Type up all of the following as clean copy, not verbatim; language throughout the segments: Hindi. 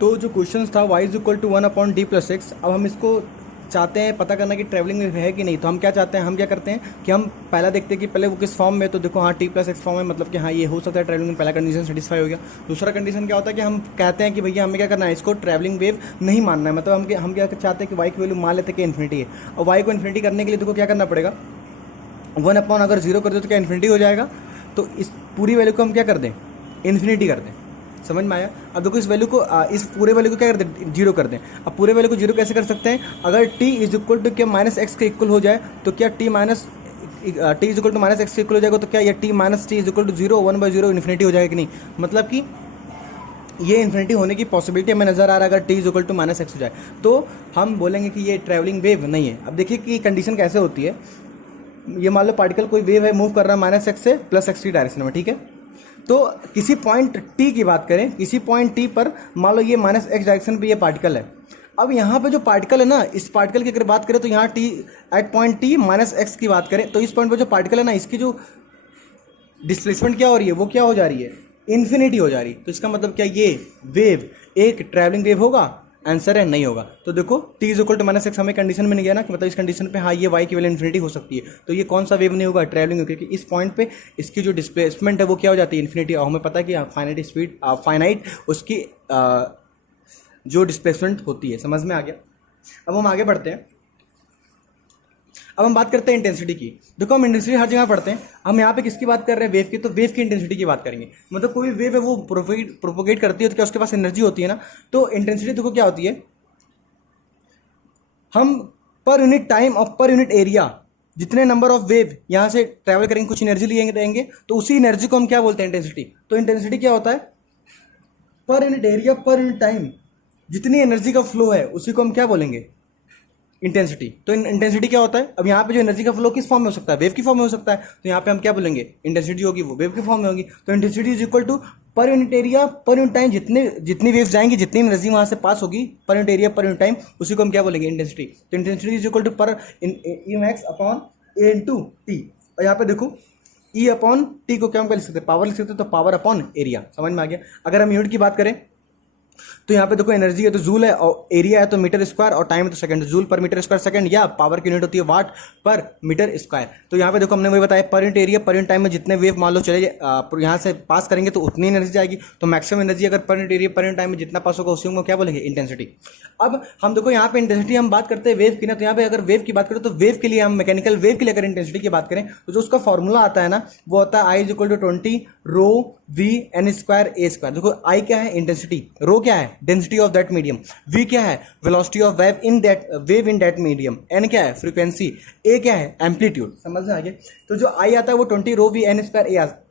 तो जो क्वेश्चन था y is equal to 1/d+x, अब हम इसको चाहते हैं पता करना कि ट्रैवलिंग वेव है कि नहीं। तो हम क्या चाहते हैं, हम क्या करते हैं कि हम पहला देखते हैं कि पहले वो किस फॉर्म में। तो देखो हाँ t+x फॉर्म है, मतलब कि हाँ ये हो सकता है ट्रैवलिंग में, पहला कंडीशन सेटिस्फाई हो गया। दूसरा कंडीशन क्या होता है कि हम कहते हैं कि भैया हमें क्या करना है, इसको ट्रैवलिंग वेव नहीं मानना है। मतलब हम क्या चाहते हैं कि y की वैल्यू मान लेते हैं कि इन्फिनिटी है, और y को इन्फिनिटी करने के लिए देखो क्या करना पड़ेगा, 1 अगर 0 कर दो तो क्या इन्फिनिटी हो जाएगा। तो इस पूरी वैल्यू को हम क्या कर दें, इन्फिनिटी कर दें। समझ में आया। अब देखो इस वैल्यू को इस पूरे वैल्यू को क्या कर दें, 0 कर दें। अब पूरे वैल्यू को 0 कैसे कर सकते हैं, अगर t इज इक्वल टू क्या -x के इक्वल हो जाए तो क्या t is equal to -x के इक्वल हो जाएगा, तो क्या ये t is equal to 0, 1/0 infinity हो जाएगा कि नहीं। मतलब कि ये इन्फिनिटी होने की पॉसिबिलिटी हमें नजर आ रहा है अगर t is equal to -x हो जाए, तो हम बोलेंगे कि ये ट्रैवलिंग वेव नहीं है। अब देखिए कि कंडीशन कैसे होती है। ये मान लो पार्टिकल कोई वेव है, मूव कर रहा है -x से +x की डायरेक्शन में, ठीक है। तो किसी पॉइंट t की बात करें, किसी पॉइंट t पर मान लो ये -x डायरेक्शन पे ये पार्टिकल है। अब यहाँ पे जो पार्टिकल है ना, इस पार्टिकल की अगर बात करें तो यहाँ t at point t -x की बात करें तो इस पॉइंट पर जो पार्टिकल है ना, इसकी जो डिस्प्लेसमेंट क्या हो रही है, वो क्या हो जा रही है, इन्फिनिटी हो जा रही है। तो इसका मतलब क्या ये वेव एक ट्रैवलिंग वेव होगा, आंसर है नहीं होगा। तो देखो t is equal to -x हमें कंडीशन में नहीं गया ना, कि मतलब इस कंडीशन पे हाँ ये y की वैल्यू इन्फिनिटी हो सकती है, तो ये कौन सा वेव नहीं होगा, ट्रैवलिंग, क्योंकि इस पॉइंट पे इसकी जो डिस्प्लेसमेंट है वो क्या हो जाती है, इन्फिनिटी। और हमें पता है कि फाइनाइट स्पीड फाइनाइट उसकी जो डिस्प्लेसमेंट होती है। समझ में आ गया। अब हम आगे बढ़ते हैं। अब हम बात करते हैं इंटेंसिटी की। देखो हम इंटेंसिटी हर जगह पढ़ते हैं, हम यहाँ पे किसकी बात कर रहे हैं, वेव की। तो वेव की इंटेंसिटी की बात करेंगे। मतलब कोई वेव है वो प्रोपोगेट करती है तो क्या उसके पास एनर्जी होती है ना। तो इंटेंसिटी देखो क्या होती है, हम पर यूनिट टाइम और पर यूनिट एरिया जितने नंबर ऑफ वेव यहाँ से ट्रैवल करेंगे, कुछ एनर्जी लेंगे, तो उसी एनर्जी को हम क्या बोलते हैं, इंटेंसिटी। तो इंटेंसिटी क्या होता है, पर unit area per unit time जितनी एनर्जी का फ्लो है उसी को हम क्या बोलेंगे, इंटेंसिटी। तो इंटेंसिटी क्या होता है, अब यहाँ पे जो एनर्जी का फ्लो किस फॉर्म में हो सकता है, वेव की फॉर्म में हो सकता है। तो यहाँ पे हम क्या बोलेंगे, इंटेंसिटी होगी वो वेव की फॉर्म में होगी। तो intensity is equal to per unit area per unit time, जितनी वेव्स जाएंगी, जितनी एनर्जी वहां से पास होगी, per unit area per unit time, उसी को हम क्या बोलेंगे, इंटेंसिटी। तो intensity is equal to per Emax upon A into t. और यहाँ पे देखो E अपॉन टी को क्या हम लिख सकते हैं, पावर लिख सकते हैं, तो पावर अपॉन एरिया। समझ में आ गया। अगर हम यूनिट की बात करें तो यहाँ पे देखो एनर्जी है तो जूल है, और एरिया है तो मीटर स्क्वायर, और टाइम है तो second. Joule per metre square second, या पावर की यूनिट होती है वाट पर मीटर स्क्वायर। तो यहाँ पे देखो हमने वही बताया, पर unit area per unit time में जितने वेव मान लो चले यहाँ से पास करेंगे तो उतनी एनर्जी जाएगी। तो मैक्सिमम एनर्जी अगर पर unit area per unit time में जितना पास होगा उसी को क्या बोलेंगे, इंटेंसिटी। अब हम देखो यहाँ पे इंटेंसिटी हम बात करते हैं वेव की ना, तो यहाँ पे अगर वेव की बात करें तो वेव के लिए हम मैकेनिकल वेव के लिए अगर इंटेंसिटी की बात करें तो जो उसका फॉर्मूला आता है ना, वो होता है I is equal to 20 rho v n square A square. देखो I क्या है, इंटेंसिटी, रो क्या है, density of that medium, v क्या है, velocity of wave in that medium, n क्या है, फ्रीक्वेंसी, a क्या है, एम्पलीट्यूड। समझ में आ गया। तो जो I आता है वो 20 rho v n square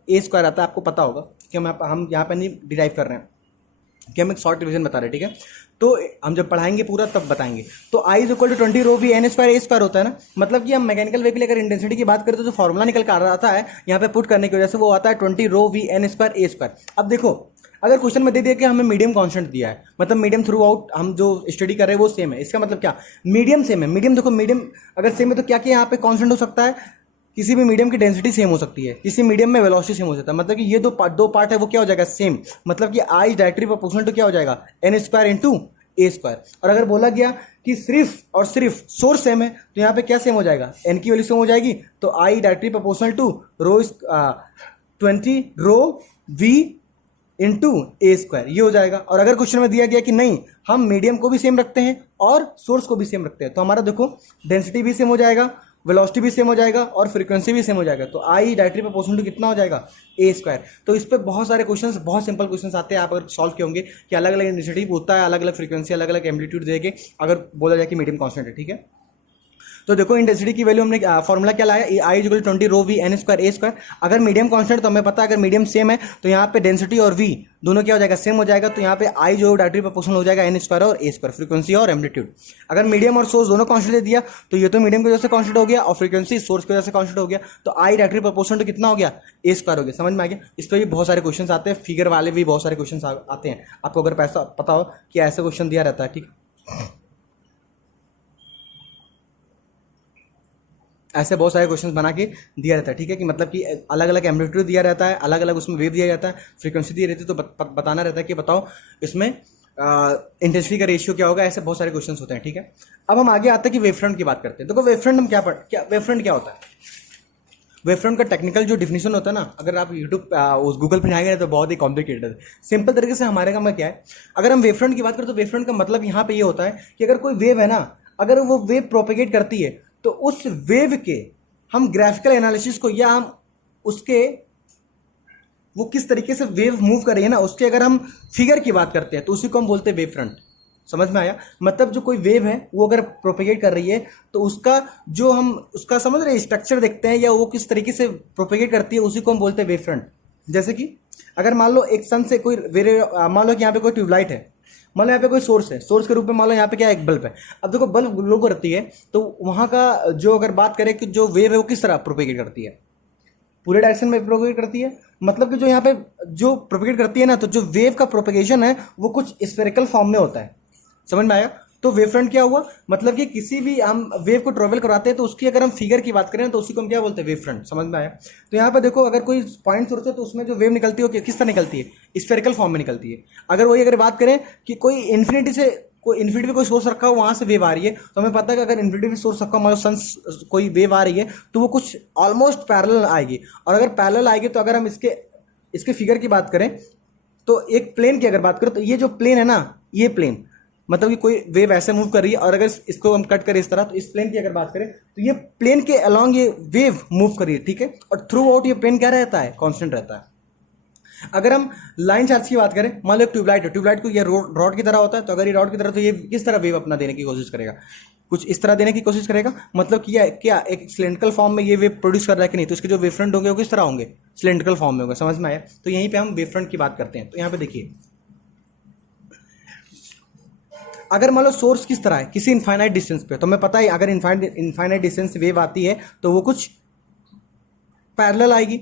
A square आता है। आपको पता होगा कि हम यहाँ पे नहीं डिराइव कर रहे हैं, कि हम एक शॉर्ट रिवीजन बता रहे हैं, ठीक है। तो हम जब पढ़ाएंगे पूरा तब बताएंगे। तो I is equal to 20 rho v n square A square होता है ना। मतलब कि हम मैकेनिकल वे के लिए अगर इंटेंसिटी की बात करें तो जो फॉर्मूला निकल कर आता है यहाँ पे पुट करने की वजह से वो आता है 20 rho v n square A square. अब देखो अगर क्वेश्चन में दे दिया कि हमें मीडियम कांस्टेंट दिया है, मतलब मीडियम थ्रू आउट हम जो स्टडी कर रहे हैं वो सेम है, इसका मतलब क्या, मीडियम सेम है। मीडियम देखो, मीडियम अगर सेम है तो क्या यहाँ पे कांस्टेंट हो सकता है, किसी भी मीडियम की डेंसिटी सेम हो सकती है, किसी मीडियम में वेलोसिटी सेम हो सकता है। मतलब कि ये दो पार्ट है वो क्या हो जाएगा, सेम। मतलब कि I डायरेक्टली प्रोपोर्शनल टू क्या हो जाएगा, N square into A square. और अगर बोला गया कि सिर्फ सोर्स सेम है तो यहाँ पे क्या सेम हो जाएगा, एन की वैल्यू सेम हो जाएगी। तो I directly proportional to rho 20 rho v into A square, ये हो जाएगा। और अगर क्वेश्चन में दिया गया कि नहीं हम मीडियम को भी सेम रखते हैं और सोर्स को भी सेम रखते हैं, तो हमारा देखो डेंसिटी भी सेम हो जाएगा, वेलोसिटी भी सेम हो जाएगा, और फ्रीक्वेंसी भी सेम हो जाएगा। तो I डायरेक्टली प्रोपोर्शनल टू कितना हो जाएगा, ए स्क्वायर। तो इस पे बहुत सारे क्वेश्चंस, बहुत सिंपल क्वेश्चंस आते हैं, आप अगर सॉल्व किए होंगे कि अलग अलग इंटेंसिटी होता है, अलग अलग फ्रीक्वेंसी, अलग अलग एम्पलीट्यूड देके अगर बोला जाए कि मीडियम कांस्टेंट है, ठीक है। तो देखो इंटेंसिटी की वैल्यू हमने फॉर्मूला क्या लाया, I is equal to 20 rho v n square A square. अगर मीडियम कांस्टेंट तो हमें पता है अगर मीडियम सेम है तो यहाँ पे डेंसिटी और v दोनों क्या हो जाएगा, सेम हो जाएगा। तो यहाँ पे I जो डायरेक्टली प्रोपोर्शनल हो जाएगा एन स्क्वायर और ए स्क्वायर, फ्रीक्वेंसी और एम्पलीट्यूड। अगर मीडियम और सोर्स दोनों कांस्टेंट दे दिया तो ये तो मीडियम की वजह से कांस्टेंट हो गया और फ्रीक्वेंसी सोर्स की वजह से कांस्टेंट हो गया। तो I डायरेक्टली प्रोपोर्शनल टू कितना हो गया, ए स्क्वायर हो गया। समझ में आ गया। इस पर भी बहुत सारे क्वेश्चन आते हैं, फिगर वाले भी बहुत सारे क्वेश्चन आते हैं। आपको अगर पैसा पता हो कि ऐसे क्वेश्चन दिया रहता है, ठीक, ऐसे बहुत सारे क्वेश्चंस बना के दिया रहता है, ठीक है। कि मतलब कि अलग अलग एम्पलीट्यूड दिया रहता है, अलग अलग उसमें वेव दिया जाता है, फ्रीक्वेंसी दी रहती है, तो बताना रहता है कि बताओ इसमें इंटेंसिटी का रेशियो क्या होगा, ऐसे बहुत सारे क्वेश्चंस होते हैं, ठीक है। अब हम आगे आते हैं कि वेवफ्रंट की बात करते हैं। देखो वेवफ्रंट हम वेवफ्रंट क्या होता है। वेवफ्रंट का टेक्निकल जो डिफिनेशन होता है ना, अगर आप यूट्यूब उस गूगल पर जाएंगे तो बहुत ही कॉम्प्लिकेटेड है। सिंपल तरीके से हमारे का क्या है, अगर हम वेवफ्रंट की बात करें तो वेवफ्रंट का मतलब यहाँ पे ये होता है कि अगर कोई वेव है ना, अगर वो वेव प्रोपेगेट करती है तो उस वेव के हम ग्राफिकल एनालिसिस को, या हम उसके वो किस तरीके से वेव मूव कर रही है ना, उसके अगर हम फिगर की बात करते हैं तो उसी को हम बोलते हैं वेव फ्रंट। समझ में आया। मतलब जो कोई वेव है वो अगर प्रोपेगेट कर रही है तो उसका जो हम उसका समझ रहे स्ट्रक्चर देखते हैं या वो किस तरीके से प्रोपेगेट करती है, उसी को हम बोलते हैं वेव फ्रंट। जैसे कि अगर मान लो एक सन से कोई मान लो कि यहाँ पे कोई ट्यूबलाइट है, मान लो यहाँ पे कोई सोर्स है, सोर्स के रूप में मान लो यहाँ पे क्या एक बल्ब है। अब देखो बल्ब ग्लो करती है तो वहाँ का जो अगर बात करें कि जो वेव है वो किस तरह प्रोपेगेट करती है, पूरे डायरेक्शन में प्रोपेगेट करती है। मतलब कि जो यहाँ पे जो प्रोपेगेट करती है ना, तो जो वेव का प्रोपेगेशन है वो कुछ स्फेरिकल फॉर्म में होता है। समझ में आया। तो वेव फ्रंट क्या हुआ, मतलब कि किसी भी हम वेव को ट्रेवल करवाते हैं तो उसकी अगर हम फिगर की बात करें तो उसी को हम क्या बोलते हैं, वेव फ्रंट। समझ में आया। तो यहाँ पर देखो अगर कोई पॉइंट सोर्स है तो उसमें जो वेव निकलती है वो किस तरह निकलती है, स्फेरिकल फॉर्म में निकलती है। अगर बात करें कि कोई इन्फिनिटी पे कोई सोर्स रखा हो वहां से वेव आ रही है, तो हमें पता है कि अगर इन्फिनिटी पे सोर्स रखा हो, मान लो सन कोई वेव आ रही है तो वो कुछ ऑलमोस्ट पैरेलल आएगी। और अगर पैरेलल आएगी तो अगर हम इसके फिगर की बात करें तो एक प्लेन की अगर बात करें तो ये जो प्लेन है ना, ये प्लेन मतलब कि कोई वेव ऐसे मूव कर रही है और अगर इसको हम कट करें इस तरह, तो इस प्लेन की अगर बात करें तो ये प्लेन के अलोंग ये वेव मूव कर रही है, ठीक है। और थ्रू आउट ये प्लेन क्या रहता है, कांस्टेंट रहता है। अगर हम लाइन चार्ज की बात करें, मान लो एक ट्यूबलाइट है, ट्यूबलाइट को ये रॉड की तरह होता है, तो अगर ये रॉड की तरह तो ये किस तरह वेव अपना देने की कोशिश करेगा, कुछ इस तरह देने की कोशिश करेगा। मतलब कि क्या एक सिलेंड्रिकल फॉर्म में ये वेव प्रोड्यूस कर रहा है कि नहीं, तो इसके जो वेवफ्रंट होंगे वो किस तरह होंगे, सिलेंड्रिकल फॉर्म में होंगे। समझ में आया। तो यहीं पे हम वेवफ्रंट की बात करते हैं। तो यहाँ पे देखिए अगर मान लो सोर्स किस तरह है, किसी इनफाइनाइट डिस्टेंस पे, तो हमें पता है अगर इनफाइनाइट डिस्टेंस से वेव आती है तो वो कुछ पैरेलल आएगी,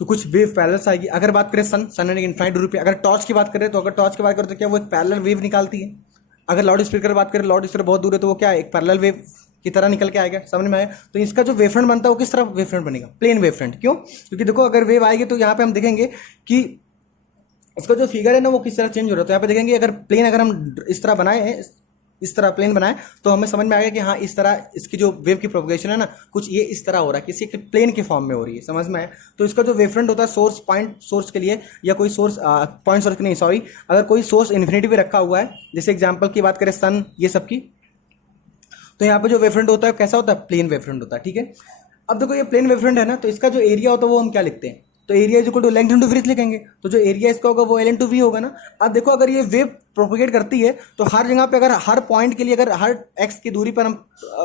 तो कुछ वेव पैरेलल आएगी। अगर बात करें सन एक इनफाइनाइट दूरी पे, अगर टॉर्च की बात करें तो अगर टॉर्च की बात करें तो क्या वो एक पैरेलल वेव निकालती है। अगर लाउड स्पीकर की बात करें, लाउड स्पीकर बहुत दूर है तो वो क्या एक पैरेलल वेव की तरह निकल के आएगा। समझ में आया। तो इसका जो वेवफ्रंट बनता है वो किस तरह वेवफ्रंट बनेगा, प्लेन वेवफ्रंट। क्यों, क्योंकि देखो अगर वेव आएगी तो यहाँ पे हम देखेंगे कि इसका जो फिगर है ना वो किस तरह चेंज हो रहा है। तो यहाँ पे देखेंगे अगर प्लेन अगर हम इस तरह बनाए हैं, इस तरह प्लेन बनाए, तो हमें समझ में आएगा कि हाँ इस तरह इसकी जो वेव की प्रोपगेशन है ना कुछ ये इस तरह हो रहा है, किसी के प्लेन के फॉर्म में हो रही है। समझ में आया। तो इसका जो वेवफ्रंट होता है सोर्स पॉइंट सोर्स के लिए, या कोई सोर्स पॉइंट सोर्स नहीं सॉरी, अगर कोई सोर्स इन्फिनिटी पे रखा हुआ है, जैसे एग्जाम्पल की बात करें सन ये सब की, तो यहाँ पे जो वेवफ्रंट होता है कैसा होता है, प्लेन वेवफ्रंट होता है, ठीक है। अब देखो ये प्लेन वेवफ्रंट है ना, तो इसका जो एरिया होता है वो हम क्या लिखते हैं, तो area is equal to length into width लिखेंगे। तो जो एरिया इसका होगा वो L इंटू वी होगा ना। अब देखो अगर ये वेव प्रोपेगेट करती है तो हर जगह पे अगर हर पॉइंट के लिए अगर हर x की दूरी पर हम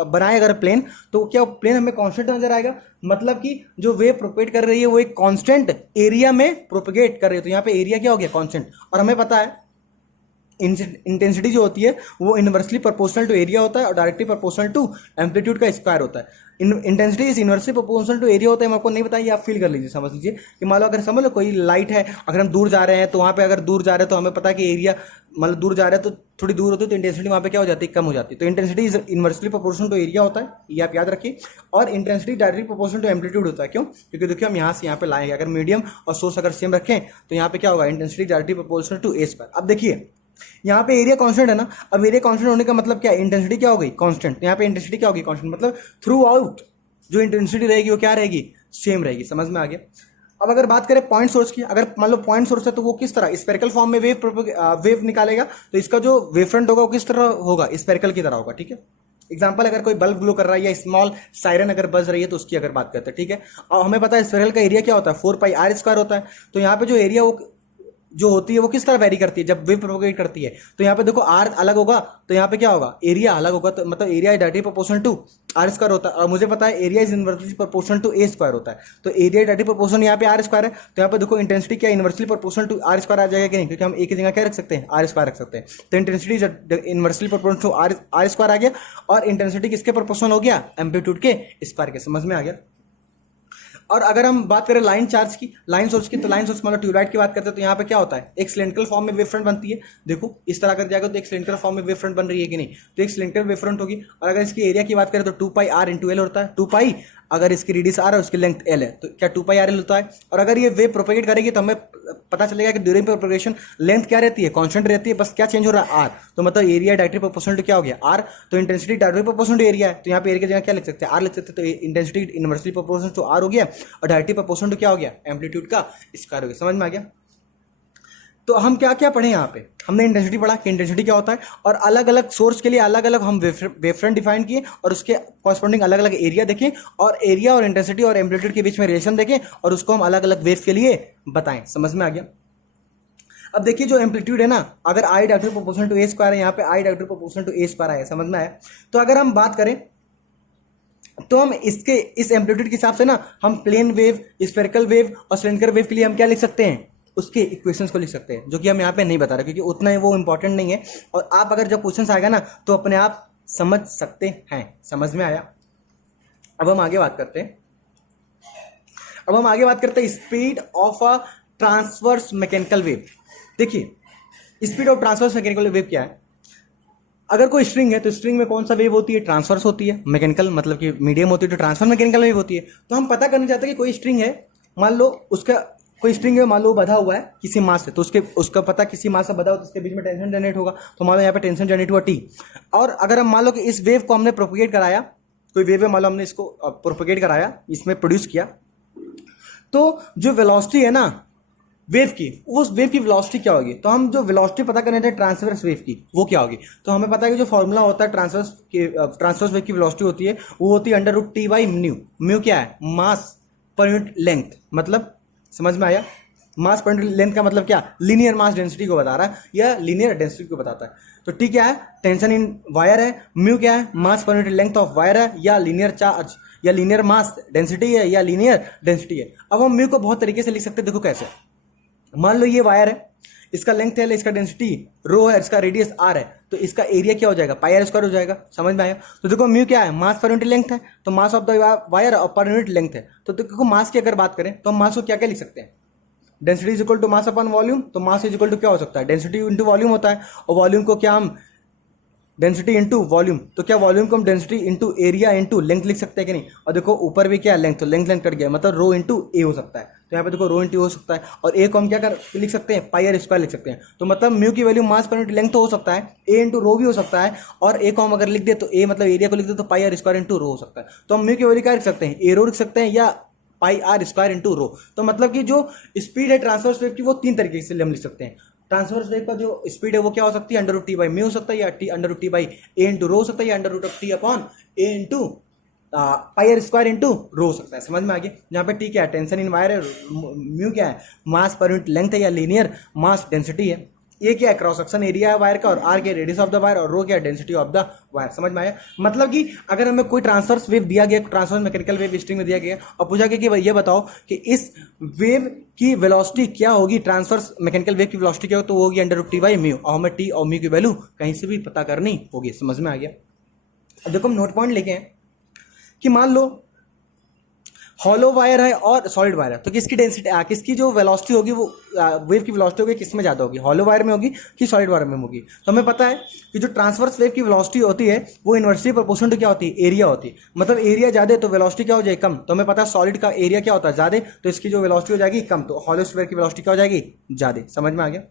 बनाए अगर प्लेन, तो क्या प्लेन हमें कांस्टेंट नजर आएगा। मतलब कि जो वेव प्रोपेगेट कर रही है वो एक कांस्टेंट एरिया में प्रोपेगेट कर रही है। तो यहाँ पे एरिया क्या हो गया, कांस्टेंट। और हमें पता है इंटेंसिटी जो होती है वो इनवर्सली प्रोपोर्शनल टू एरिया होता है और डायरेक्टली प्रोपोर्शनल टू एम्पलीट्यूड का स्क्वायर होता है। Intensity is inversely proportional to area होता है। मैं आपको नहीं बताइए, आप फील कर लीजिए, समझ लीजिए कि मान लो अगर समझ लो कोई लाइट है, अगर हम दूर जा रहे हैं तो वहाँ पे अगर दूर जा रहे हैं तो हमें पता है कि एरिया मतलब दूर जा रहे हैं तो थोड़ी दूर होती है तो इंटेंसिटी वहाँ पे क्या हो जाती है, कम हो जाती है। तो intensity is inversely proportional to area होता है, ये आप याद रखिए। और intensity directly proportional to amplitude होता है। क्यों, क्योंकि देखिए हम यहाँ से यहाँ पे लाएंगे, अगर मीडियम और सोर्स अगर सेम रखें तो यहाँ पे क्या होगा, intensity directly proportional to A square. अब देखिए यहाँ पे एरिया कांस्टेंट है ना, अब एरिया कांस्टेंट होने का मतलब क्या है, इंटेंसिटी क्या हो गई, कांस्टेंट। यहाँ पे इंटेंसिटी क्या होगी, कांस्टेंट। मतलब थ्रू आउट जो इंटेंसिटी रहेगी वो क्या रहेगी, सेम रहेगी। समझ में आ गया। अब अगर बात करें पॉइंट सोर्स की, अगर मान लो पॉइंट सोर्स है तो वो किस तरह स्फेरिकल फॉर्म में वेव निकालेगा। तो इसका जो वेवफ्रंट होगा वो किस तरह होगा, स्फेरिकल की तरह होगा, ठीक है। एग्जाम्पल अगर कोई बल्ब ग्लो कर रहा है या स्मॉल सायरन अगर बज रही है तो उसकी अगर बात करते हैं, ठीक है। और हमें पता है स्फेरिकल का एरिया क्या होता है, 4πr² होता है। तो यहाँ पे जो एरिया वो जो होती है वो किस तरह वेरी करती है जब वेव प्रोपेगेट करती है। तो यहाँ पे देखो आर अलग होगा तो यहाँ पे क्या होगा, एरिया अलग होगा। तो मतलब area is directly proportional to are square होता है। और मुझे पता है area is inversely proportional to A square होता है। तो एरिया डायरेक्टली प्रोपोर्शनल यहाँ पे आर स्क्वायर है। तो यहाँ पे देखो इंटेंसिटी क्या inversely proportional to are square आ जाएगा कि नहीं, क्योंकि हम एक ही जगह क्या रख सकते हैं, आर स्क्वायर रख सकते हैं। तो intensity inversely proportional to are square आ गया। और इंटेंसिटी किसके प्रोपोर्शनल हो गया, एम्पलीट्यूड के स्क्वायर के। समझ में आ गया। और अगर हम बात करें लाइन चार्ज की, लाइन सोर्स की, तो लाइन सोर्स मतलब ट्यूबलाइट की बात करते हैं तो यहाँ पे क्या होता है, एक सिलेंड्रिकल फॉर्म में वेव फ्रंट बनती है। देखो इस तरह कर जाएगा तो एक सिलेंड्रिकल फॉर्म में वेव फ्रंट बन रही है कि नहीं, तो एक सिलेंड्रिकल वेव फ्रंट होगी। और अगर इसकी एरिया की बात करें तो 2πr × L होता है। 2π अगर इसकी रेडियस आर है उसकी लेंथ एल है तो क्या 2πr होता है। और अगर ये वेव प्रोपेगेट करेगी तो हमें पता चलेगा कि ड्यूरिंग प्रोपेगेशन लेंथ क्या रहती है, कांस्टेंट रहती है, बस क्या चेंज हो रहा है आर। तो मतलब एरिया डायरेक्टली प्रोपोर्शनल टू क्या हो गया आर, तो intensity directly proportional to area है, तो यहाँ पे एरिया की जगह क्या लिख सकते हैं आर लिख सकते हैं, तो intensity inversely proportional to r हो गया और डायरेक्टली प्रोपोर्शनल टू क्या हो गया एम्पलीट्यूड का स्क्वायर हो गया। समझ में आ गया। तो हम क्या क्या पढ़े यहाँ पे, हमने इंटेंसिटी पढ़ा कि इंटेंसिटी क्या होता है और अलग अलग सोर्स के लिए अलग अलग हम वेवफ्रंट डिफाइन किए और उसके कॉरस्पॉन्डिंग अलग अलग एरिया देखें और एरिया और इंटेंसिटी और एम्पलीट्यूड के बीच में रिलेशन देखें और उसको हम अलग अलग वेव के लिए बताएं। समझ में आ गया। अब देखिए जो एम्पलीट्यूड है ना, अगर I directly proportional to A square है, यहाँ पे I directly proportional to A square आया, समझ में आया। तो अगर हम बात करें तो हम इसके इस एम्पलीट्यूड के हिसाब से ना हम प्लेन वेव, स्फेरिकल वेव और सिलेंडर वेव के लिए हम क्या लिख सकते हैं, उसके इक्वेशंस को लिख सकते हैं, जो कि हम यहाँ पे नहीं बता रहे क्योंकि उतना ही वो इंपॉर्टेंट नहीं है। और आप अगर जब क्वेश्चन आएगा ना तो अपने आप समझ सकते हैं। समझ में आया। अब हम आगे बात करते हैं। Speed of a transverse mechanical wave. देखिए speed of transverse mechanical wave क्या है। अगर कोई स्ट्रिंग है तो स्ट्रिंग में कौन सा वेव होती है, ट्रांसवर्स होती है। मैकेनिकल मतलब कि मीडियम होती है तो ट्रांसवर्स मैकेनिकल वेव होती है। तो हम पता करना चाहते हैं कि कोई स्ट्रिंग है, मान लो उसका कोई स्ट्रिंग है, मान लो बधा हुआ है किसी मास से, तो उसका पता किसी मास से बधा हो तो उसके बीच में टेंशन जनरेट होगा। तो मान लो यहाँ पे टेंशन जनरेट हुआ टी। और अगर हम मान लो कि इस वेव को हमने प्रोपोगेट कराया, कोई वेव है मान लो हमने इसको प्रोपोगेट कराया, इसमें प्रोड्यूस किया, तो जो वेलोसिटी है ना वेव की, उस वेव की वेलोसिटी क्या होगी। तो हम जो वेलोसिटी पता करने थे ट्रांसवर्स वेव की, वो क्या होगी। तो हमें पता है कि जो फॉर्मूला होता है ट्रांसवर्स वेव की वेलोसिटी होती है वो होती है √T/μ। म्यू क्या है, मास पर यूनिट लेंथ। मतलब समझ में आया। मास पर यूनिट लेंथ का मतलब क्या, लीनियर मास डेंसिटी को बता रहा है या लीनियर डेंसिटी को बताता है। तो टी क्या है, टेंशन इन वायर है। म्यू क्या है, मास per unit length of wire है या लीनियर चार्ज या लीनियर मास डेंसिटी है या लीनियर डेंसिटी है। अब हम म्यू को बहुत तरीके से लिख सकते हैं। देखो कैसे, मान लो ये वायर है, इसका लेंथ है, इसका डेंसिटी रो है, इसका रेडियस आर है, तो इसका एरिया क्या हो जाएगा, πr² हो जाएगा। समझ में आया। तो देखो म्यू क्या है, मास पर यूनिट लेंथ है, तो मास ऑफ द वायर और पर यूनिट लेंथ है। तो देखो मास की अगर बात करें तो हम मास को क्या क्या लिख सकते हैं, density is equal to mass upon volume. तो मास इज इक्वल टू क्या हो सकता है, डेंसिटी इंटू वॉल्यूम होता है। और वॉल्यूम को क्या हम डेंसिटी इंटू वॉल्यूम, तो क्या वॉल्यूम को हम density into area into length लिख सकते हैं कि नहीं। और देखो ऊपर भी क्या है लेंथ, तो लेंथ कट गया, मतलब रो इंटू ए हो सकता है। तो यहाँ पे देखो रो इंटू हो सकता है और ए को हम क्या कर लिख सकते हैं, πr² लिख सकते हैं। तो मतलब म्यू की वैल्यू मास पर यूनिट लेंथ तो हो सकता है, ए इंटू रो भी हो सकता है, और ए को हम अगर लिख दे तो ए मतलब एरिया को लिख दे तो πr² इंटू रो हो सकता है। तो हम म्यू की वैल्यू क्या लिख सकते हैं, ए रो लिख सकते हैं या πr² इंटू रो। तो मतलब कि जो स्पीड है ट्रांसवर्स वेव की वो तीन तरीके से हम लिख सकते हैं। ट्रांसवर्स वेव का जो स्पीड है वो क्या हो सकती है, √T/μ हो सकता है या √T/a इंटू रो हो सकता है या √T/a into πr² into rho हो सकता है। समझ में आ गया। यहाँ पे टी क्या है, टेंशन इन वायर है, म्यू क्या है, मास पर यूनिट लेंथ है या लीनियर मास डेंसिटी है, ये क्या है क्रॉस सेक्शन एरिया है वायर का, और आर क्या रेडियस ऑफ द वायर, और रो क्या डेंसिटी ऑफ द वायर। समझ में आया। मतलब कि अगर हमें कोई ट्रांसवर्स वेव दिया गया, ट्रांसवर्स मैकेनिकल वेव स्ट्रिंग में दिया गया और पूछा गया कि भाई ये बताओ कि इस वेव की वेलोसिटी क्या होगी, ट्रांसवर्स मैकेनिकल वेव की वेलोसिटी क्या हो, तो वो होगी √T/μ। और हमें टी और म्यू की वैल्यू कहीं से भी पता करनी होगी। समझ में आ गया। अब देखो हम नोट पॉइंट लेके हैं कि मान लो हॉलो वायर है और सॉलिड वायर है, तो किसकी डेंसिटी किसकी जो वेलोसिटी होगी वो वेव की वेलोसिटी होगी किस में ज़्यादा होगी, हॉलो वायर में होगी कि सॉलिड वायर में होगी। तो हमें पता है कि जो ट्रांसवर्स वेव की वेलोसिटी होती है वो इनवर्सली प्रोपोर्शनल टू क्या होती है, एरिया होती है। मतलब एरिया ज़्यादा तो वेलोसिटी क्या हो जाएगी, कम। तो हमें पता है सॉलिड का एरिया क्या होता है, ज़्यादा, तो इसकी जो वेलोसिटी हो जाएगी कम, तो हॉलो वायर की वेलोसिटी क्या हो जाएगी, ज़्यादा। समझ में आ गया।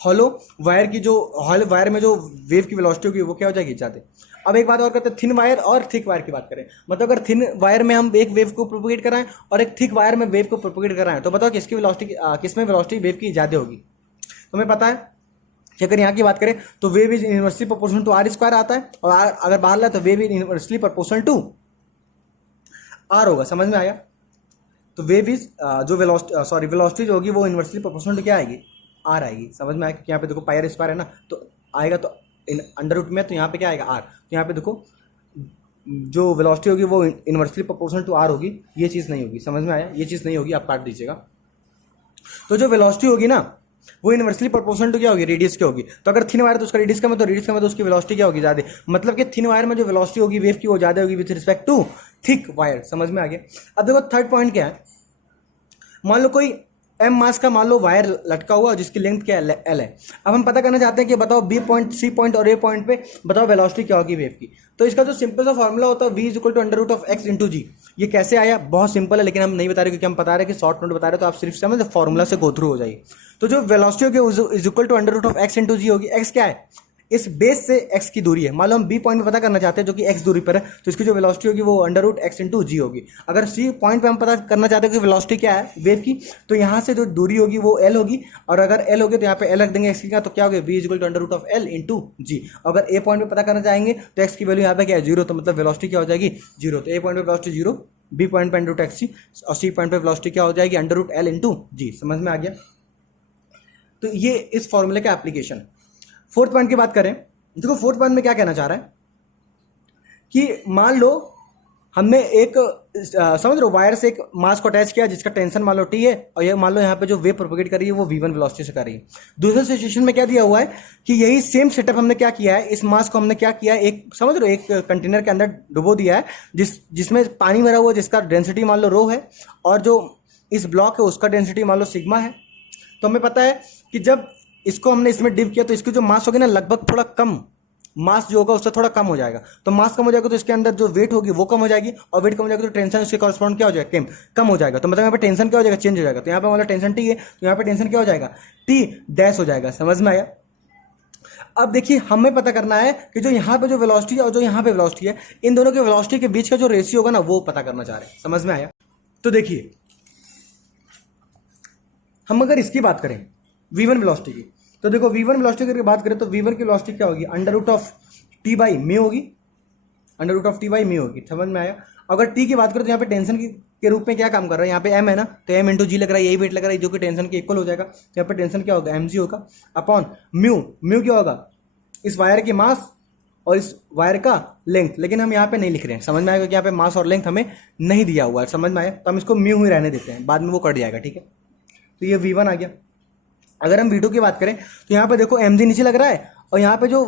हॉलो वायर की जो हॉलो वायर में जो वेव की वेलोसिटी होगी वो क्या हो जाएगी, ज़्यादा। अब एक बात और करते हैं, थिन वायर और थिक वायर की बात करें। मतलब अगर थिन वायर में हम एक वेव को प्रोपोगेट कराएं और एक थिक वायर में वेव को प्रोपोगेट कराएं, तो बताओ किसकी वेलोसिटी किसमें वेलोसिटी वेव की ज़्यादा होगी। तो हमें पता है कि अगर यहाँ की बात करें तो wave is inversely proportional to r² आता है, और अगर बाहर लाए तो wave is inversely proportional to r होगा। समझ में आया। तो वेव इज जो वेलोसिटी जो होगी वो इनवर्सली प्रोपोर्शनल टू क्या आएगी, r आएगी। समझ में आया। क्योंकि यहाँ पे देखो πr² है ना, तो आएगा तो अंडर रूट में, तो यहाँ पे क्या आएगा r। तो यहाँ पे देखो जो वेलोसिटी होगी वो इनवर्सली प्रोपोर्शनल टू r होगी, ये चीज़ नहीं होगी। समझ में आया। ये चीज़ नहीं होगी, आप काट दीजिएगा। तो जो वेलोसिटी होगी ना वो इनवर्सली प्रोपोर्शनल टू क्या होगी, रेडियस की होगी। तो अगर थिन वायर तो उसका रेडियस कम है, तो रेडियस कम है तो उसकी वेलोसिटी क्या होगी, ज़्यादा। मतलब कि थिन वायर में जो वेलोसिटी होगी वेव की वो ज़्यादा होगी with respect to thick wire. समझ में आ गया। अब देखो थर्ड पॉइंट क्या है, मान लो कोई एम मास का मान लो वायर लटका हुआ जिसकी लेंथ क्या है, एल है। अब हम पता करना चाहते हैं कि बताओ बी पॉइंट, सी पॉइंट और ए पॉइंट पे बताओ वेलोसिटी क्या होगी वेव की। तो इसका जो सिंपल सा फॉर्मूला होता है v is equal to under root of x into g. ये कैसे आया, बहुत सिंपल है, लेकिन हम नहीं बता रहे क्योंकि हम बता रहे हैं कि शॉर्ट नोट बता रहे, तो आप सिर्फ समझ फॉर्मूला से गो थ्रू हो जाइए। तो जो वेलोसिटी होगी is equal to under root of x into g होगी। एक्स क्या है, इस बेस से x की दूरी है। मान लो हम b पॉइंट में पता करना चाहते हैं जो कि x दूरी पर है, तो इसकी जो वेलोसिटी होगी वो under root x into g होगी। अगर c पॉइंट पे हम पता करना चाहते हैं कि वेलोसिटी क्या है वेव की, तो यहाँ से जो दूरी होगी वो l होगी, और अगर l होगी तो यहाँ पे l रख देंगे x की का, तो क्या होगा v is equal to under root of l into g. अगर a पॉइंट पे पता करना चाहेंगे तो x की वैल्यू यहाँ पे क्या है, जीरो, तो मतलब वेलोसिटी क्या हो जाएगी, जीरो। तो a पॉइंट पे वेलोसिटी जीरो, b पॉइंट पे अंडर रूट एक्स और c पॉइंट पे वेलोसिटी क्या हो जाएगी, अंडर रूट l इंटू जी। समझ में आ गया। तो ये इस फॉर्मूले का एप्लीकेशन। फोर्थ पॉइंट की बात करें, देखो फोर्थ पॉइंट में क्या कहना चाह रहा है कि मान लो हमने एक समझ लो वायर से एक मास को अटैच किया जिसका टेंशन मान लो T है, और ये मान लो यहाँ पे जो वेव प्रोपेगेट कर रही है वो v1 वेलोसिटी से कर रही है। दूसरे सिचुएशन में क्या दिया हुआ है कि यही सेम सेटअप हमने क्या किया है, इस मास को हमने क्या किया है, एक समझ लो एक कंटेनर के अंदर डुबो दिया है जिसमें पानी भरा हुआ है, जिसका डेंसिटी मान लो रो है, और जो इस ब्लॉक है उसका डेंसिटी मान लो सिग्मा है। तो हमें पता है कि जब इसको हमने इसमें डिप किया तो इसकी जो मास होगी ना, लगभग थोड़ा कम मास जो होगा उससे थोड़ा कम हो जाएगा। तो मास कम हो जाएगा तो इसके अंदर जो वेट होगी वो कम हो जाएगी, और वेट कम हो जाएगा तो टेंशन उसके कॉरस्पॉन्ड क्या हो जाएगा, कम हो जाएगा। तो मतलब यहाँ पे टेंशन क्या हो जाएगा, चेंज हो जाएगा। तो यहाँ पे मतलब टेंशन टी है, तो यहाँ पे टेंशन क्या हो जाएगा, टी डैश हो जाएगा। समझ में आया। अब देखिए हमें पता करना है कि जो यहाँ पे जो वेलोसिटी है और जो यहाँ पे वेलोसिटी है, इन दोनों के वेलोसिटी के बीच का जो रेशियो होगा ना वो पता करना चाह रहे हैं। समझ में आया। तो देखिए हम अगर इसकी बात करें v1 वेलोसिटी की, तो देखो v1 वेलोसिटी की बात करें तो v1 की वेलोसिटी क्या होगी, under root of t by mu होगी, under root of t by mu होगी। समझ में आया। अगर t की बात करें तो यहाँ पे टेंशन के रूप में क्या काम कर रहा है, यहाँ पे m है ना, तो m इंटू जी लग रहा है, यही वेट लग रहा है जो कि टेंशन के इक्वल हो जाएगा। तो यहाँ पे टेंशन क्या होगा, mg होगा अपॉन म्यू। म्यू क्या होगा, इस वायर की मास और इस वायर का लेंथ, लेकिन हम यहाँ पे नहीं लिख रहे हैं। समझ में आएगा कि यहाँ पे मास और लेंथ हमें नहीं दिया हुआ है। समझ में आया। तो हम इसको म्यू ही रहने देते हैं, बाद में वो कट जाएगा। ठीक है, तो ये v1 आ गया। अगर हम v2 की बात करें तो यहाँ पे देखो mg नीचे लग रहा है, और यहाँ पे जो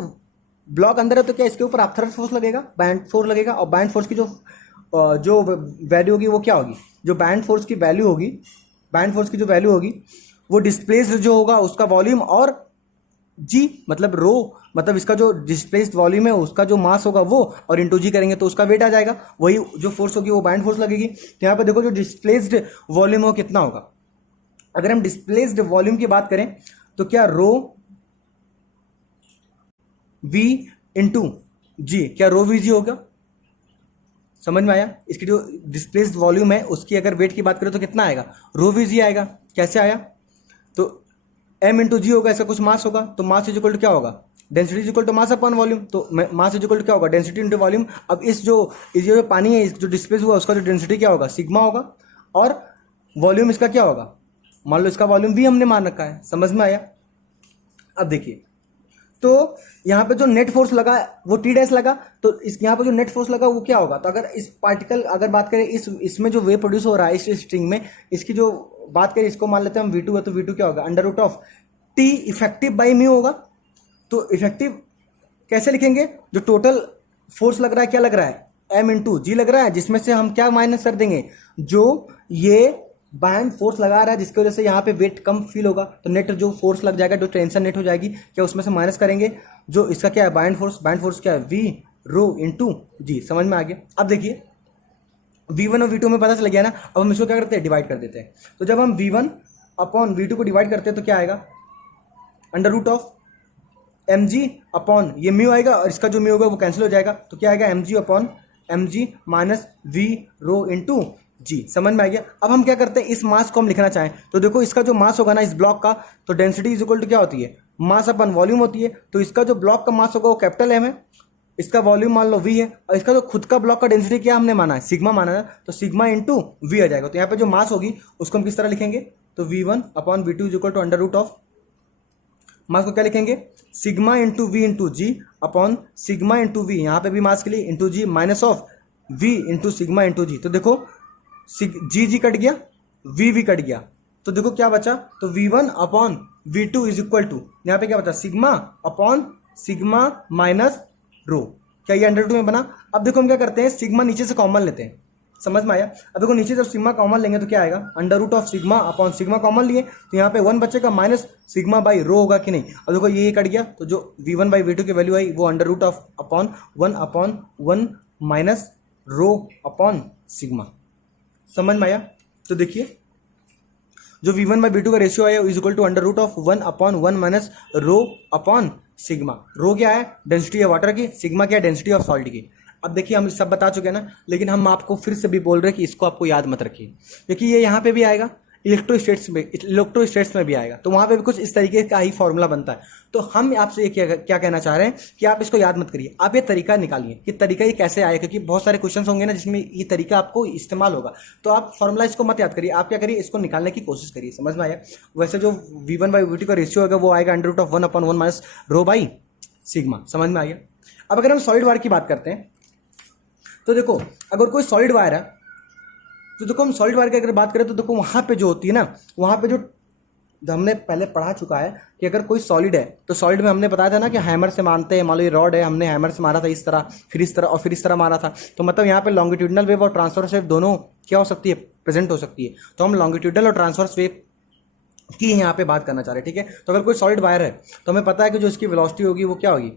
ब्लॉक अंदर है तो क्या इसके ऊपर अपथर फोर्स लगेगा, बैंड फोर्स लगेगा, और बैंड फोर्स की जो वैल्यू होगी वो क्या होगी, जो बैंड फोर्स की वैल्यू होगी, बैंड फोर्स की जो वैल्यू होगी वो डिस्प्लेस्ड जो होगा उसका वॉल्यूम, और जी मतलब रो मतलब इसका जो डिस्प्लेस्ड वॉल्यूम है उसका जो मास होगा वो, और इंटू जी करेंगे तो उसका वेट आ जाएगा। वही जो फोर्स होगी वो बैंड फोर्स लगेगी। तो यहाँ पे देखो जो डिस्प्लेस्ड वॉल्यूम हो कितना होगा। अगर हम डिस्प्लेस्ड वॉल्यूम की बात करें तो क्या रो v इंटू जी, क्या रो वी जी होगा। समझ में आया। इसकी जो डिस्प्लेस्ड वॉल्यूम है उसकी अगर वेट की बात करें तो कितना आएगा, रो वी जी आएगा। कैसे आया, तो m इंटू जी होगा, इसका कुछ मास होगा, तो मास इज इक्वल टू क्या होगा, density is equal to mass upon volume. तो मास इज इक्वल टू क्या होगा, डेंसिटी इंटू वॉल्यूम। अब इस जो पानी है जो डिस्प्लेस हुआ उसका जो डेंसिटी क्या होगा, सिग्मा होगा, और वॉल्यूम इसका क्या होगा, मान लो इसका वॉल्यूम v हमने मान रखा है। समझ में आया। अब देखिए तो यहाँ पे जो नेट फोर्स लगा वो टी डैश लगा, तो इस यहाँ पे जो नेट फोर्स लगा वो क्या होगा। तो अगर इस पार्टिकल अगर बात करें इसमें जो वेव प्रोड्यूस हो रहा है इस स्ट्रिंग में, इसकी जो बात करें इसको मान लेते हैं हम v2 है, तो v2 क्या होगा, under root of T effective by mu होगा। तो इफेक्टिव कैसे लिखेंगे, जो टोटल फोर्स लग रहा है क्या लग रहा है, m इंटू जी लग रहा है, जिसमें से हम क्या माइनस कर देंगे, जो ये बैंड फोर्स लगा रहा है जिसकी वजह से यहाँ पे वेट कम फील होगा, तो नेट जो फोर्स लग जाएगा, जो टेंशन नेट हो जाएगी क्या उसमें से माइनस करेंगे, जो इसका क्या है बैंड फोर्स क्या है v रो इंटू जी। समझ में आ गया। अब देखिए v1 और v2 में पता चल गया ना। अब हम इसको क्या करते हैं, डिवाइड कर देते हैं। तो जब हम v1 अपॉन v2 को डिवाइड करते हैं तो क्या आएगा, under root of mg upon ये म्यू आएगा, और इसका जो म्यू होगा वो कैंसिल हो जाएगा, तो क्या आएगा mg upon mg minus v rho into जी। समझ में आ गया। अब हम क्या करते हैं, इस मास को हम लिखना चाहें तो देखो इसका जो मास होगा ना इस ब्लॉक का, तो डेंसिटी इज इक्वल टू क्या होती है, मास अपन वॉल्यूम होती है। तो इसका जो ब्लॉक का मास होगा वो कैपिटल एम है, इसका वॉल्यूम मान लो v है, और इसका जो खुद का ब्लॉक का डेंसिटी क्या हमने माना है, सिग्मा माना है, तो सिग्मा इंटू वी आ जाएगा। तो यहाँ पे जो मास होगी उसको हम किस तरह लिखेंगे, तो v1 upon v2 is equal to under root of, mass को क्या लिखेंगे, sigma into v into g upon sigma into v, यहाँ पे भी मास के लिए into g minus of v into sigma into g. तो देखो जी कट गया, वी कट गया, तो देखो क्या बचा, तो v1 upon v2 is equal to, यहाँ पे क्या बचा, sigma upon sigma minus rho. क्या ये अंडर रूट में बना। अब देखो हम क्या करते हैं, सिग्मा नीचे से कॉमन लेते हैं, समझ में आया। अब देखो नीचे जब सिग्मा कॉमन लेंगे तो क्या आएगा, under root of sigma upon sigma common लिए तो यहाँ पे 1 बचेगा माइनस सिग्मा बाई रो होगा कि नहीं। अब देखो ये कट गया तो जो v1 बाई v2 की वैल्यू आई वो under root of upon 1 minus rho upon sigma. समझ में आया। तो देखिए जो v1 बाई v2 का रेशियो आया is equal to under root of 1/1 minus rho upon sigma. Rho क्या है, डेंसिटी है वाटर की, सिग्मा क्या है, डेंसिटी ऑफ सॉल्ट की। अब देखिए हम सब बता चुके हैं ना, लेकिन हम आपको फिर से भी बोल रहे हैं कि इसको आपको याद मत रखिए, क्योंकि ये यहाँ पे भी आएगा, इलेक्ट्रोस्टेट्स में भी आएगा, तो वहाँ पे भी कुछ इस तरीके का ही फॉर्मूला बनता है। तो हम आपसे ये क्या कहना चाह रहे हैं कि आप इसको याद मत करिए, आप ये तरीका निकालिए कि तरीका ये कैसे आया, क्योंकि बहुत सारे क्वेश्चन होंगे ना जिसमें ये तरीका आपको इस्तेमाल होगा। तो आप फॉर्मूला इसको मत याद करिए, आप क्या करिए, इसको निकालने की कोशिश करिए। समझ में आया। वैसे जो v1 बाई v2 का रेशियो होगा वो आएगा under root of 1/1 minus rho by sigma. समझ में आ गया। अब अगर हम सॉलिड वायर की बात करते हैं तो देखो अगर कोई सॉलिड वायर है तो देखो हम सॉलिड वायर की अगर बात करें तो देखो वहाँ पे जो होती है ना, वहाँ पे जो हमने पहले पढ़ा चुका है कि अगर कोई सॉलिड है तो सॉलिड में हमने बताया था ना कि हैमर से मारते हैं। मान लो ये रॉड है, हमने हैमर से मारा था इस तरह, फिर इस तरह और फिर इस तरह मारा था, तो मतलब यहाँ पे लॉन्गिट्यूडनल वेव और ट्रांसवर्स वेव दोनों क्या हो सकती है, प्रेजेंट हो सकती है। तो हम लॉन्गिट्यूडनल और ट्रांसवर्स वेव की यहाँ पे बात करना चाह रहे हैं। ठीक है। तो अगर कोई सॉलिड वायर है तो हमें पता है कि जो इसकी वेलोसिटी होगी वो क्या होगी,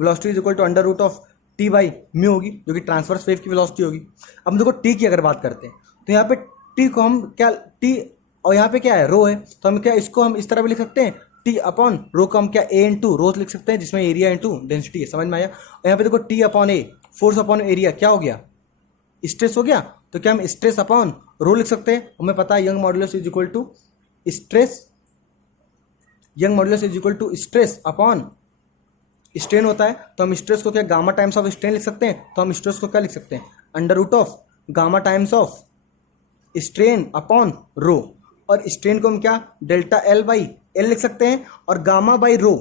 velocity is equal to under root of T by mu होगी, जो कि ट्रांसवर्स वेव की वेलोसिटी होगी। अब देखो टी की अगर बात करते हैं तो यहाँ पे टी को हम क्या, टी और यहाँ पे क्या है, रो है, तो हम क्या इसको हम इस तरह भी लिख सकते हैं, टी अपॉन रो को हम क्या ए इंटू रोज लिख सकते हैं, जिसमें एरिया इंटू डेंसिटी है। समझ में आया। और यहाँ पे देखो टी अपॉन ए, फोर्स अपॉन एरिया क्या हो गया, स्ट्रेस हो गया, तो क्या हम स्ट्रेस अपॉन रो लिख सकते हैं। हमें पता है Young modulus is equal to stress, Young modulus is equal to stress upon strain होता है, तो हम स्ट्रेस को क्या गामा टाइम्स ऑफ स्ट्रेन लिख सकते हैं, तो हम स्ट्रेस को क्या लिख सकते हैं, under root of gamma times of strain upon rho, और स्ट्रेन को हम क्या डेल्टा एल बाई एल लिख सकते हैं, और गामा बाई रो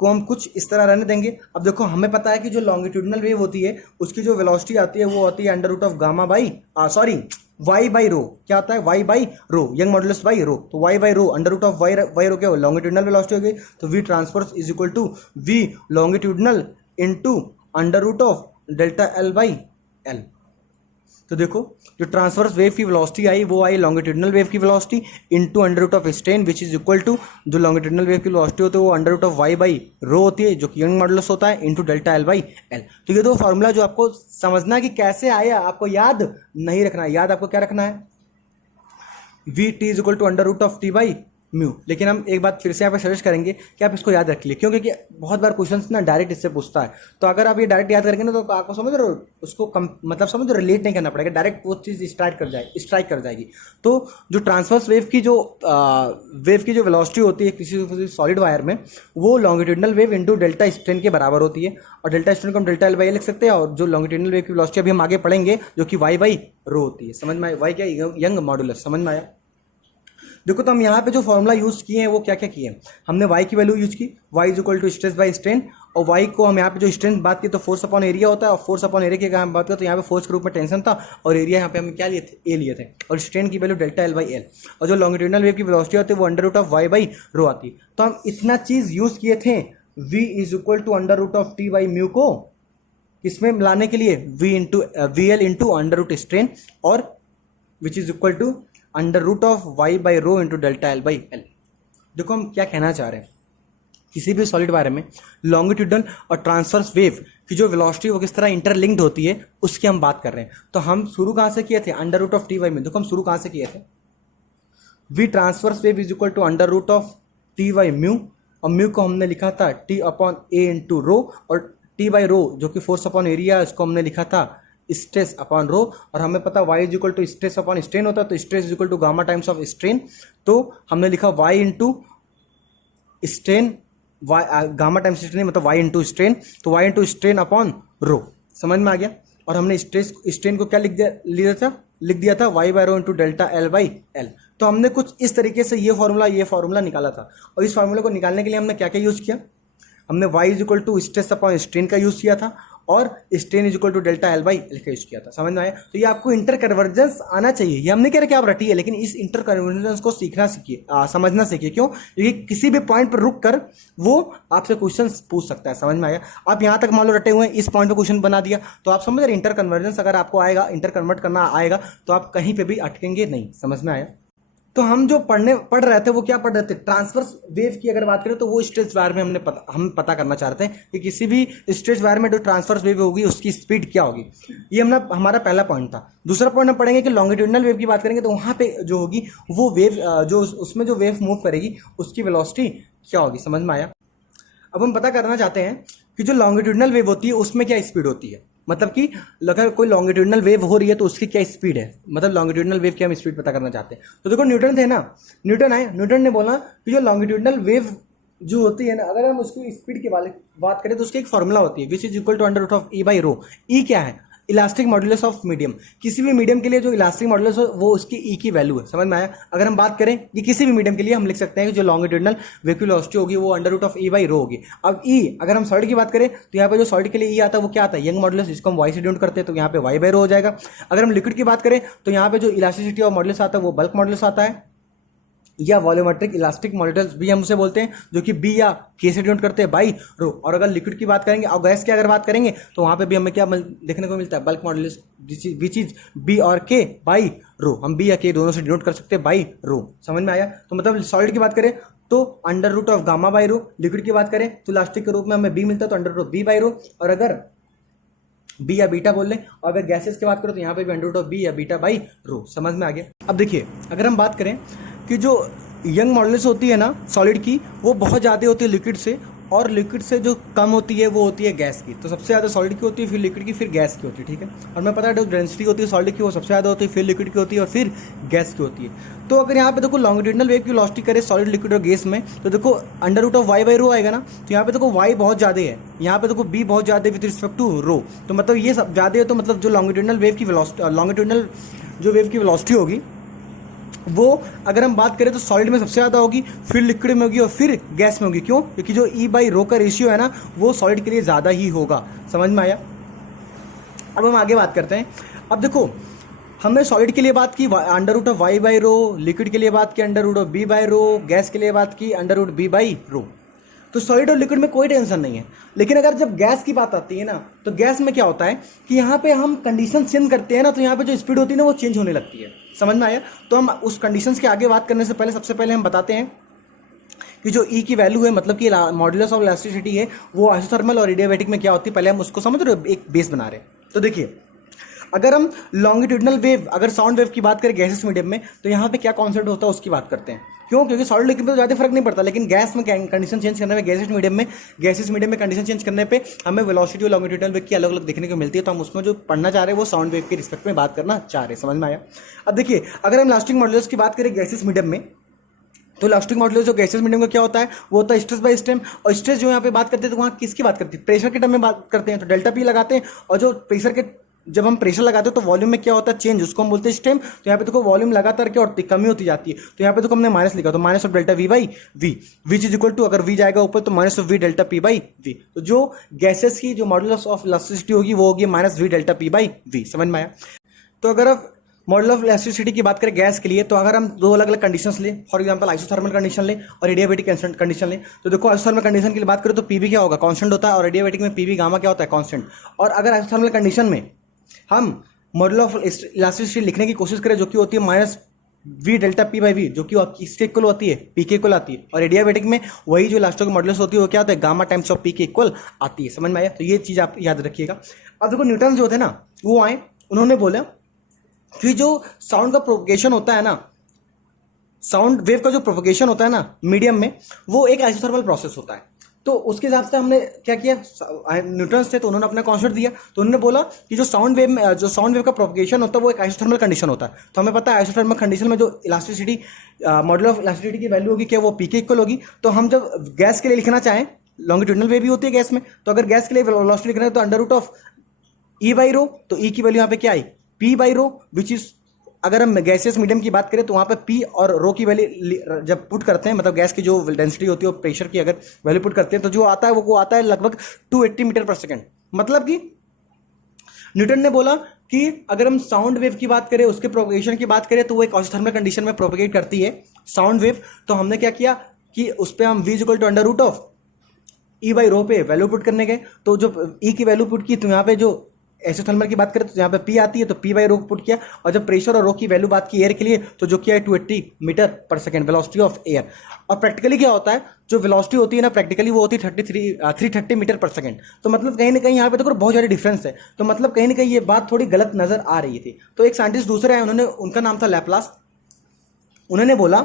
को हम कुछ इस तरह रहने देंगे। अब देखो हमें पता है कि जो लॉन्गिट्यूडनल वेव होती है उसकी जो वेलोसिटी आती है वो होती है under root of gamma by y by rho, क्या होता है, y by rho, young modulus by rho, तो y by rho under root of y rho क्या हो, लॉन्गिट्यूडनल वेलोसिटी हो गई, तो v transverse is equal to v longitudinal into under root of delta L by L. तो देखो जो ट्रांसवर्स वेव की वेलोसिटी आई वो आई लॉन्गिट्यूडनल वेव की velocity into under root of strain which is equal to जो लॉन्गिट्यूडनल वेव की वेलोसिटी होती है वो under root of Y by rho होती है, जो कि यंग मॉडुलस होता है, into delta L by L. तो ये दो फार्मूला जो आपको समझना है कि कैसे आया, आपको याद नहीं रखना है। याद आपको क्या रखना है, V T is equal to under root of T by mu. लेकिन हम एक बात फिर से यहाँ पे सजेस्ट करेंगे कि आप इसको याद रख लिए, क्योंकि बहुत बार क्वेश्चन ना डायरेक्ट इससे पूछता है, तो अगर आप ये डायरेक्ट याद करेंगे ना तो आपको समझ रहे हो उसको मतलब समझ रिलेट नहीं करना पड़ेगा, डायरेक्ट वो चीज़ स्ट्राइक कर जाएगी। तो जो ट्रांसवर्स वेव की जो वेलोसिटी होती है किसी सॉलिड वायर में, वो longitudinal wave into delta strain के बराबर होती है, और डेल्टा स्ट्रेन को हम डेल्टा एल बाई लिख सकते हैं, और जो लॉन्गिट्यूडनल वेव की वेलोसिटी अभी हम आगे पढ़ेंगे जो कि वाई बाई रो होती है। समझ में आया, वाई क्या, यंग मॉडुलस। समझ में आया। देखो तो हम यहाँ पे जो फॉर्मूला यूज़ किए हैं वो क्या क्या किए हैं, हमने y की वैल्यू यूज की, y is equal to stress by strain, और y को हम यहाँ पे जो स्ट्रेन बात की तो फोर्स अपॉन एरिया होता है, और फोर्स अपॉन एरिया की अगर हम बात करें तो यहाँ पे फोर्स के रूप में टेंशन था, और एरिया यहाँ पे हम क्या लिए थे, ए लिए थे, और स्ट्रेन की value delta L by L, और जो लॉन्गिट्यूडनल वेव की वेलोसिटी होती है वो under root of Y by rho आती है। तो हम इतना चीज़ यूज़ किए थे v is equal to under root of T by mu को किसमें मिलाने के लिए, v l into under root strain, और which is equal to under root of Y by rho into delta L by l. देखो हम क्या कहना चाह रहे हैं, किसी भी सॉलिड वायर में लॉन्गिट्यूडनल और ट्रांसवर्स वेव की जो वेलोसिटी वो किस तरह इंटरलिंक्ड होती है उसकी हम बात कर रहे हैं। तो हम शुरू कहाँ से किए थे, under root of T by में। देखो हम शुरू कहाँ से किए थे, V transverse wave is equal to under root of T by mu, और म्यू को हमने लिखा था T upon A into rho, और टी बाई रो जो कि फोर्स अपॉन एरिया इसको हमने लिखा था स्ट्रेस अपॉन रो, और हमें पता y is equal to stress upon strain होता है, तो stress is equal to gamma times of strain, तो हमने लिखा y into strain, gamma times strain मतलब y इंटू स्ट्रेन, तो y into strain upon rho. समझ में आ गया। और हमने स्ट्रेन को क्या लिख दिया था y by rho into delta L by L. तो हमने कुछ इस तरीके से ये फॉर्मूला निकाला था, और इस फॉर्मूला को निकालने के लिए हमने क्या क्या यूज़ किया, हमने y is equal to stress upon strain का यूज़ किया था, और strain is equal to delta L by L का यूज किया था। समझ में आया? तो ये आपको इंटर कन्वर्जेंस आना चाहिए, ये हम नहीं कह रहे कि आप रटिए, लेकिन इस इंटर कन्वर्जेंस को सीखना सीखिए, समझना सीखिए। क्यों? क्योंकि किसी भी पॉइंट पर रुक कर वो आपसे क्वेश्चन पूछ सकता है। समझ में आया? आप यहाँ तक मान लो रटे हुए हैं, इस पॉइंट पर क्वेश्चन बना दिया, तो आप समझ रहे इंटर कन्वर्जेंस अगर आपको आएगा, इंटर कन्वर्ट करना आएगा, तो आप कहीं पे भी अटकेंगे नहीं। समझ में आया? तो हम जो पढ़ रहे थे वो क्या पढ़ रहे थे? ट्रांसवर्स वेव की अगर बात करें तो वो स्ट्रेच वायर में हम पता करना चाहते हैं कि किसी भी स्ट्रेच वायर में जो ट्रांसवर्स वेव होगी उसकी स्पीड क्या होगी। ये हमारा पहला पॉइंट था। दूसरा पॉइंट हम पढ़ेंगे कि लॉन्गिट्यूडनल वेव की बात करेंगे तो वहाँ पे जो होगी वो वेव जो उसमें जो वेव मूव करेगी उसकी वेलोसिटी क्या होगी। समझ में आया? अब हम पता करना चाहते हैं कि जो लॉन्गिट्यूडनल वेव होती है उसमें क्या स्पीड होती है, मतलब कि अगर कोई लॉन्गिट्यूडनल वेव हो रही है तो उसकी क्या स्पीड है, मतलब लॉन्गिट्यूडनल वेव की हम स्पीड पता करना चाहते हैं। तो देखो न्यूटन थे ना, न्यूटन ने बोला कि जो लॉन्गिट्यूडनल वेव जो होती है ना, अगर हम उसकी स्पीड की बात करें तो उसकी एक फॉर्मूला होती है which is equal to under root of E by rho. E क्या है? Elastic modulus of medium. किसी भी मीडियम के लिए जो इलास्टिक मॉडुलस हो वो उसकी ई की वैल्यू है। समझ में आया? अगर हम बात करें कि किसी भी मीडियम के लिए हम लिख सकते हैं कि जो लॉन्गिट्यूडनल वेव की वेलोसिटी होगी वो under root of E by rho होगी। अब ई अगर हम सॉलिड की बात करें तो यहाँ पे जो सॉलिड के लिए ई आता है वो क्या आता है? यंग मॉडुलस, जिसको हम वाई से डिनोट करते हैं, तो यहाँ पे वाई बाई रो हो जाएगा। अगर हम लिक्विड की बात करें तो यहाँ पे जो इलास्टिसिटी और मॉडुलस आता है वो बल्क मॉडुलस आता है, या वॉल्यूमेट्रिक इलास्टिक मॉडुलस भी हम उसे बोलते हैं, जो कि बी या के से डिनोट करते हैं बाई रो। और अगर लिक्विड की बात करेंगे और गैस की अगर बात करेंगे तो वहां पे भी हमें क्या देखने को मिलता है? Bulk modulus which is B और के बाई रो। हम बी या के दोनों से डिनोट कर सकते हैं बाई रो। समझ में आया? तो मतलब सॉलिड की बात करें तो under root of gamma by rho, liquid की बात करें तो इलास्टिक के रूप में हमें बी मिलता है तो under root of B by rho, और अगर बी या बीटा बोल लें, और अगर गैसेस की बात करो तो यहाँ पे भी अंडर रूट ऑफ बी या बीटा बाई रो। समझ में आ गया? अब देखिए अगर हम बात करें कि जो यंग मॉडुलस होती है ना सॉलिड की, वो बहुत ज़्यादा होती है लिक्विड से, और लिक्विड से जो कम होती है वो होती है गैस की। तो सबसे ज़्यादा सॉलिड की होती है, फिर लिक्विड की, फिर गैस की होती है। ठीक है? और मैं पता है जो डेंसिटी होती है सॉलिड की वो सबसे ज़्यादा होती है, फिर लिक्विड की होती है, और फिर गैस की होती है। तो अगर यहाँ पे देखो लॉन्गिट्यूडनल वेव की वेलोसिटी करे सॉलिड, लिक्विड और गैस में, तो देखो under root of Y by rho आएगा ना, तो यहाँ पे देखो वाई बहुत ज़्यादा है, यहाँ पे देखो बी बहुत ज़्यादा है विद रिस्पेक्ट टू रो। तो मतलब ये सब ज़्यादा है, तो मतलब जो लॉन्गिट्यूडनल वेव की लॉन्गिट्यूडनल जो वेव की वेलोसिटी होगी वो अगर हम बात करें तो सॉलिड में सबसे ज़्यादा होगी, फिर लिक्विड में होगी, और फिर गैस में होगी। क्यों? क्योंकि जो ई बाई रो का रेशियो है ना वो सॉलिड के लिए ज़्यादा ही होगा। समझ में आया? अब हम आगे बात करते हैं। अब देखो हमने सॉलिड के लिए बात की under root of Y by rho, liquid के लिए बात की under root of B by rho, gas के लिए बात की under root B by rho. तो सॉलिड और लिक्विड में कोई टेंशन नहीं है। लेकिन अगर जब गैस की बात आती है ना, तो गैस में क्या होता है कि यहाँ पे हम कंडीशन चेंज करते हैं ना, तो यहाँ पे जो स्पीड होती है ना वो चेंज होने लगती है। समझ में आया? तो हम उस कंडीशंस के आगे बात करने से पहले सबसे पहले हम बताते हैं कि जो ई की वैल्यू है, मतलब कि मॉडुलस ऑफ इलास्टिसिटी है, वो आइसोथर्मल और एडियाबैटिक में क्या होती है, पहले हम उसको समझ रहे हो, एक बेस बना रहे हैं। तो देखिए अगर हम लॉन्गिट्यूडनल वेव, अगर साउंड वेव की बात करें गैसेस मीडियम में, तो यहाँ पे क्या कॉन्सेप्ट होता है उसकी बात करते हैं। क्यों? क्योंकि सॉलिड लिक्विड में तो ज़्यादा फर्क नहीं पड़ता, लेकिन गैस में कंडीशन चेंज करने में, गैसेस मीडियम में कंडीशन चेंज करने पे हमें वेलोसिटी और लॉन्गिट्यूडनल वेव की अलग अलग देखने को मिलती है। तो हम उसमें जो पढ़ना चाह रहे हैं वो साउंड वेव के रिस्पेक्ट में बात करना चाह रहे हैं। समझ में आया? अब देखिए अगर हम इलास्टिक मॉडुलस की बात करें गैसेस मीडियम में, तो इलास्टिक मॉडुलस जो गैसेस मीडियम का क्या होता है वो होता है स्ट्रेस बाय स्ट्रेन। और स्ट्रेस जो यहाँ पे बात करते हैं तो वहाँ किसकी बात करते हैं? प्रेशर के टर्म में बात करते हैं, तो डेल्टा पी लगाते हैं। और जो प्रेशर के जब हम प्रेशर लगाते हैं तो वॉल्यूम में क्या होता है? चेंज, उसको हम बोलते हैं स्ट्रेन। तो यहाँ पे देखो वॉल्यूम लगातार क्या होती है? कमी होती जाती है। तो यहाँ पे देखो हमने माइनस लिखा, तो minus of delta V by V, which is equal to, अगर वी जाएगा ऊपर तो minus of V delta P by V. तो जो गैसेस की जो मॉडुलस ऑफ इलास्टिसिटी होगी वो होगी minus V delta P by V. समझ में आया? तो अगर आप मॉडल ऑफ इलास्टिसिटी की बात करें गैस के लिए, तो अगर हम दो अलग अलग कंडीशंस लें, फॉर एग्जांपल आइसोथर्मल कंडीशन लें और एडियाबैटिक कंडीशन लें, तो देखो आइसोथर्मल कंडीशन की बात करें तो पीवी क्या होगा? कांस्टेंट होता है, और एडियाबैटिक में पीवी गामा क्या होता है? कांस्टेंट। और अगर आइसोथर्मल कंडीशन में हम मॉडल ऑफ इलास्टिसिटी लिखने की कोशिश करें जो कि होती है minus V delta P by V, जो कि किसके इक्वल होती है? पी के इक्वल आती है। और एडियाबैटिक में वही जो इलास्टिक मॉडुलस होती है वो क्या होता है? गामा टाइम्स ऑफ पी के इक्वल आती है। समझ में आया? तो ये चीज़ आप याद रखिएगा। अब देखो न्यूटन जो थे ना वो आए, उन्होंने बोला कि जो साउंड का प्रोपगेशन होता है ना, साउंड वेव का जो प्रोपगेशन होता है ना मीडियम में, वो एक आइसोथर्मल प्रोसेस होता है। तो उसके हिसाब से हमने क्या किया, न्यूटन थे तो उन्होंने अपना कॉन्सेप्ट दिया। तो उन्होंने बोला कि जो साउंड वेव का प्रोपगेशन होता है वो एक आइसोथर्मल कंडीशन होता है। तो हमें पता है आइसोथर्मल कंडीशन में जो इलास्टिसिटी मॉडल ऑफ इलास्टिसिटी की वैल्यू होगी क्या? वो पी के इक्वल होगी। तो हम जब गैस के लिए लिखना चाहें, लॉन्गिट्यूडनल वेव भी होती है गैस में, तो अगर गैस के लिए वेलोसिटी लिखना है तो under root of E by rho, तो ई की वैल्यू यहाँ पे क्या आई? P by rho, which is, अगर हम गैसेस मीडियम की बात करें तो वहाँ पे पी और रो की वैल्यू जब पुट करते हैं, मतलब गैस की जो डेंसिटी होती है और प्रेशर की अगर वैल्यू पुट करते हैं तो जो आता है वो आता है लगभग 280 मीटर पर सेकंड। मतलब कि न्यूटन ने बोला कि अगर हम साउंड वेव की बात करें, उसके प्रोपगेशन की बात करें, तो वो एक ऑर्थोथर्मल कंडीशन में प्रोपगेट करती है साउंड वेव। तो हमने क्या किया कि उस पर हम v equal to under root of E by rho पे वैल्यू पुट करने गए। तो जो ई की वैल्यू पुट की, तो यहाँ पे जो एक्सोथर्मल की बात करें तो यहाँ पे पी आती है, तो पी बाई रो पुट किया। और जब प्रेशर और रो की वैल्यू बात की एयर के लिए, तो जो किया है 280 metre per second velocity of air. और प्रैक्टिकली क्या होता है, जो वेलोसिटी होती है ना प्रैक्टिकली वो होती है 330 मीटर पर सेकेंड। तो मतलब कहीं ना कहीं यहाँ पे देखो बहुत ज़्यादा डिफरेंस है। तो मतलब कहीं ना कहीं ये बात थोड़ी गलत नजर आ रही थी। तो एक साइंटिस्ट दूसरे आए, उन्होंने, उनका नाम था लैप्लास। उन्होंने बोला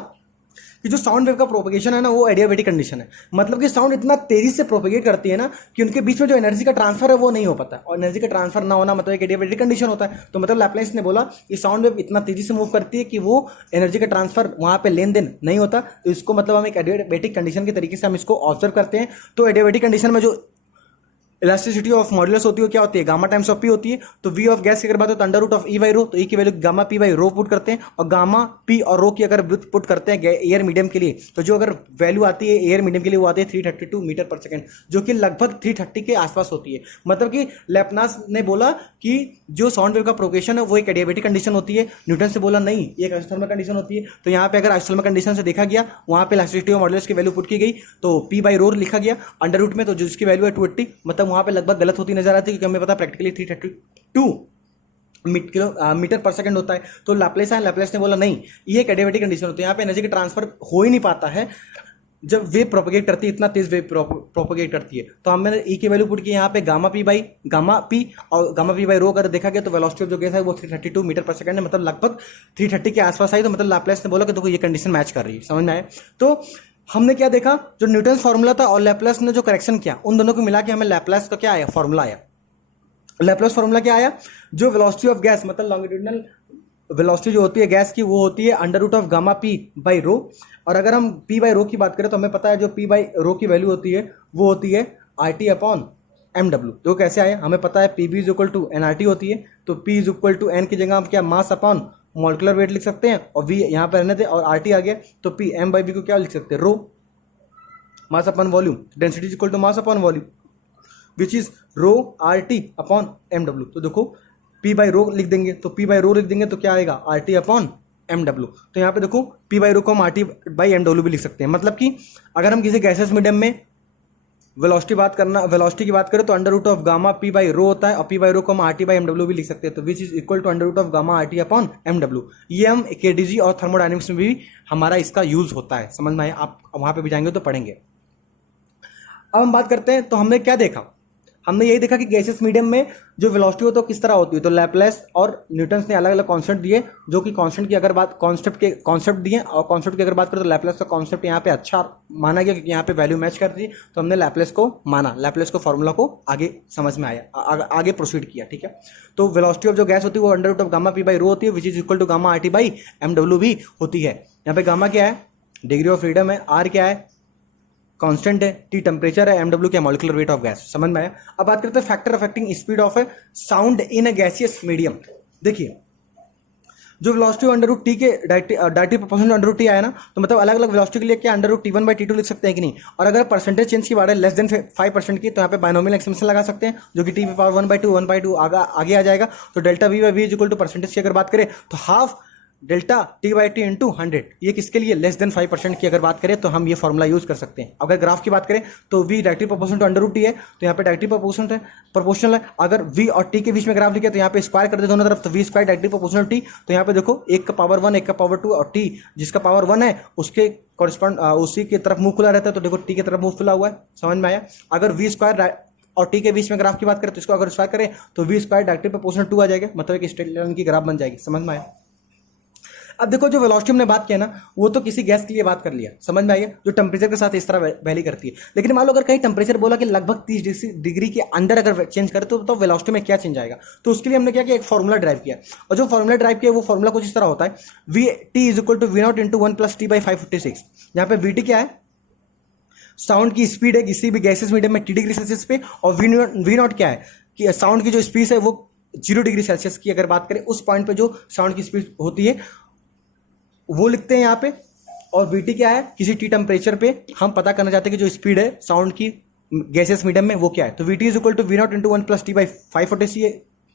कि जो साउंड वेव का प्रोपगेशन है ना वो एडियाबेटिक कंडीशन है। मतलब कि साउंड इतना तेजी से प्रोपगेट करती है ना कि उनके बीच में जो एनर्जी का ट्रांसफर है वो नहीं हो पाता, और एनर्जी का ट्रांसफर ना होना मतलब एक एडियाबेटिक कंडीशन होता है। तो मतलब लैप्लेस ने बोला कि साउंड वेव इतना तेजी से मूव करती है कि वो एनर्जी का ट्रांसफर वहां पे लेन देन नहीं होता। तो इसको मतलब हम एक एडियाबेटिक कंडीशन के तरीके से हम इसको ऑब्जर्व करते हैं। तो एडियाबेटिक कंडीशन में जो इलास्टिसिटी ऑफ मॉड्यूलस होती है क्या होती है, गामा टाइम्स ऑफ पी होती है। तो वी ऑफ गैस की अगर बात हो तो under root of E by rho, तो ई की value gamma P by rho put करते हैं। और गामा पी और रो की अगर पुट करते हैं एयर मीडियम के लिए, तो जो अगर वैल्यू आती है एयर मीडियम के लिए वो आती है 332 मीटर पर सेकंड, जो कि लगभग 330 के आसपास होती है। मतलब कि लेपनास ने बोला कि जो साउंड वेव का प्रोपगेशन है वो एक एडियाबेटिक कंडीशन होती है। न्यूटन से बोला नहीं, ये एक आइसोथर्मल कंडीशन होती है। तो यहाँ पे अगर आइसोथर्मल कंडीशन से देखा गया, वहाँ पे इलास्टिसिटी ऑफ मॉड्यूलस की वैल्यू पुट की गई, तो पी बाई रो लिखा गया अंडर रूट में, तो जिसकी वैल्यू है 280, मतलब वहाँ पे लगभग गलत नजर आती है, क्योंकि हमें पता प्रैक्टिकली 332 मीटर पर सेकंड होता है। तो लैप्लेस आया, लैप्लेस ने बोला नहीं, ये एक एडियाबेटिक कंडीशन होती है, यहाँ पे एनर्जी का ट्रांसफर हो ही नहीं पाता है जब वेव प्रोपगेट करती है, इतना तेज वेव प्रोपगेट करती है। तो हमने ई की वैल्यू पुट की यहाँ पे गामा पी और गामा पी बाई रो अगर देखा गया तो वेलोसिटी ऑफ जो गैस है वो 332 मीटर पर सेकंड है, मतलब लगभग 330 के आसपास आई। तो मतलब लैप्लेस ने बोला कि देखो ये कंडीशन मैच कर रही है। समझ में आया? तो हमने क्या देखा, जो न्यूटन फॉर्मूला था और लैप्लास ने जो करेक्शन किया, उन दोनों को मिला के हमें लैप्लास का क्या आया, फॉर्मूला आया। लैप्लास फॉर्मूला क्या आया, जो वेलोसिटी ऑफ गैस मतलब लॉन्गिट्यूडिनल वेलोसिटी जो होती है गैस की वो होती है under root of gamma P by rho. और अगर हम पी बाई रो की बात करें तो हमें पता है जो पी बाई रो की वैल्यू होती है वो होती है R T upon M W. तो कैसे आया, हमें पता है P V is equal to N R T होती है, तो P is equal to N की जगह हम क्या मास अपॉन मॉलिक्यूलर वेट लिख सकते हैं, और वी यहाँ पे रहने थे और आर टी आ गया, तो पी एम बाई बी को क्या लिख सकते हैं, rho mass upon volume, density is equal to mass upon volume which is rho R T upon M W. तो देखो पी बाई रो लिख देंगे, तो पी बाई रो लिख देंगे तो क्या आएगा R T upon M W. तो यहाँ पे देखो पी बाई रो को हम R T by M W भी लिख सकते हैं। मतलब कि अगर हम किसी गैसेस मीडियम में वेलोसिटी की बात करें तो under root of gamma P by rho होता है, और पी बाई रो को हम R T by M W भी लिख सकते हैं, तो which is equal to under root of gamma R T upon M W. ये हम केडीजी और थर्मोडायनेमिक्स में भी हमारा इसका यूज होता है। समझ में आया? आप वहां पे भी जाएंगे तो पढ़ेंगे। अब हम बात करते हैं, तो हमने क्या देखा, हमने यही देखा कि गैसेस मीडियम में जो वेलोसिटी हो तो किस तरह होती है। तो लैप्लेस और न्यूटन ने अलग अलग कॉन्सेप्ट दिए, जो कि कॉन्सेप्ट की अगर बात कॉन्सेप्ट दिए, और कॉन्सेप्ट की अगर बात करें तो लैप्लेस का कॉन्सेप्ट यहाँ पे अच्छा माना गया क्योंकि यहाँ पे वैल्यू मैच करती है, तो हमने लैप्लेस को माना, लैप्लेस को फॉर्मूला को आगे समझ में आया, आगे प्रोसीड किया। ठीक है, तो वेलोसिटी ऑफ जो गैस होती है वो under root of gamma P by rho होती है, which is equal to gamma R T by M W भी होती है। यहाँ पे गामा क्या है, डिग्री ऑफ फ्रीडम है, आर क्या है, कांस्टेंट है, टी टेम्परेचर है, एम डब्ल्यू क्या मॉलिक्यूलर वेट ऑफ गैस। समझ में आया? अब बात करते हैं factor affecting speed of a sound in a gaseous medium. देखिए जो वेलोसिटी अंडर रूट टी के directly proportional under root T आया ना, तो मतलब अलग अलग वेलोसिटी के लिए क्या under root T one by T two लिख सकते हैं कि नहीं। और अगर परसेंटेज चेंज की बात है लेस देन 5% की, तो यहाँ पे बाइनोमियल एक्सपेंशन लगा सकते हैं, जो कि टी पावर 1/2 आगे आ जाएगा। तो delta V by V is equal to percentage की अगर बात करें तो half delta T by T into 100, ये किसके लिए, लेस देन 5% की अगर बात करें तो हम ये फॉर्मूला यूज कर सकते हैं। अगर ग्राफ की बात करें तो V directly proportional to under root T है, तो यहाँ पे डायरेक्टली प्रोपोर्शनल है। अगर वी और टी के बीच में ग्राफ लिखे तो यहाँ पे स्क्वायर कर दे दोनों तरफ, तो V square directly proportional T. तो यहाँ पे देखो एक का पावर 1 एक का पावर 2, और टी जिसका पावर 1 है उसके कॉरेस्पॉन्ड उसी की तरफ मुंह खुला रहता है, तो देखो टी की तरफ मुंह खुला हुआ है। समझ में आया? अगर वी स्क्वायर और टी के बीच में ग्राफ की बात करें तो इसको अगर स्क्वायर करें तो वी स्क्वायर डायरेक्टली प्रोपोर्शनल 2 आ जाएगा, मतलब एक स्ट्रेट लाइन की ग्राफ बन जाएगी। समझ में आया? अब देखो जो वेलोसिटी हमने बात किया ना वो तो किसी गैस के लिए बात कर लिया, समझ में आइए, जो टेम्परेचर के साथ इस तरह वैली करती है। लेकिन मान लो अगर कहीं टेम्परेचर बोला कि लगभग 30 डिग्री के अंदर अगर चेंज करे तो वेलोसिटी में क्या चेंज आएगा। तो उसके लिए हमने क्या किया, एक फॉर्मूला ड्राइव किया, और जो फॉर्मूला ड्राइव किया वो फॉर्मूला कुछ इस तरह होता है, V T is equal to V naught into 1 plus T by 556। यहाँ पे वी टी क्या है, साउंड की स्पीड है किसी भी गैसेस मीडियम में टी डिग्री सेल्सियस पे, और वी नॉट क्या है कि साउंड की जो स्पीड है वो 0 डिग्री सेल्सियस की अगर बात करें उस पॉइंट पे जो साउंड की स्पीड होती है वो लिखते हैं यहाँ पे। और वीटी क्या है, किसी टी टेम्परेचर पे हम पता करना चाहते हैं कि जो स्पीड है साउंड की गैसेस मीडियम में वो क्या है, तो V T is equal to V naught into one plus T by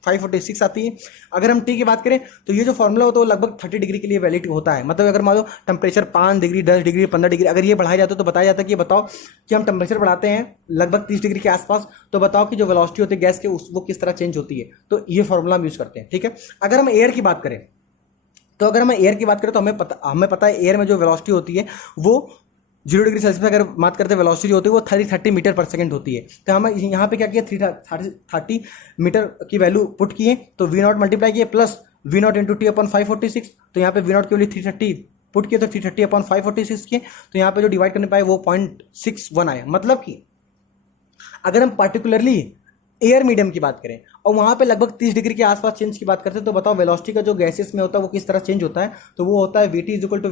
546 आती है। अगर हम टी की बात करें तो ये जो फॉर्मूला होता है वो लगभग 30 डिग्री के लिए वैलिड होता है। मतलब अगर मान low temperature 5 degree 10 degree 15 degree अगर ये बढ़ाया जाता है तो बताया जाता है कि बताओ कि हम टेम्परेचर बढ़ाते हैं लगभग 30 डिग्री के आसपास, तो बताओ कि जो वेलोसिटी होती है गैस के वो किस तरह चेंज होती है। तो ये फॉर्मूला हम यूज करते हैं, ठीक है। अगर हम एयर की बात करें तो हमें पता है एयर में जो वेलोसिटी होती है वो 0 डिग्री सेल्सियस अगर बात करते हैं वेलोसिटी होती है वो 30 मीटर पर सेकंड होती है। तो हम यहाँ पे क्या किया 30 मीटर की वैल्यू पुट किए, तो वी नॉट मल्टीप्लाई किए plus V naught into T upon 546, तो यहाँ पे वी नॉट की वैल्यू 330 पुट किए तो 330 अपॉन 546 किए, तो यहाँ पे जो डिवाइड करने पाए वो 0.61 आया। मतलब कि अगर हम पार्टिकुलरली एयर मीडियम की बात करें और वहां पे लगभग 30 डिग्री के आसपास चेंज की बात करते हैं, तो बताओ वेलोसिटी का जो गैसेस में होता है वो किस तरह चेंज होता है, तो वो होता है V T is equal to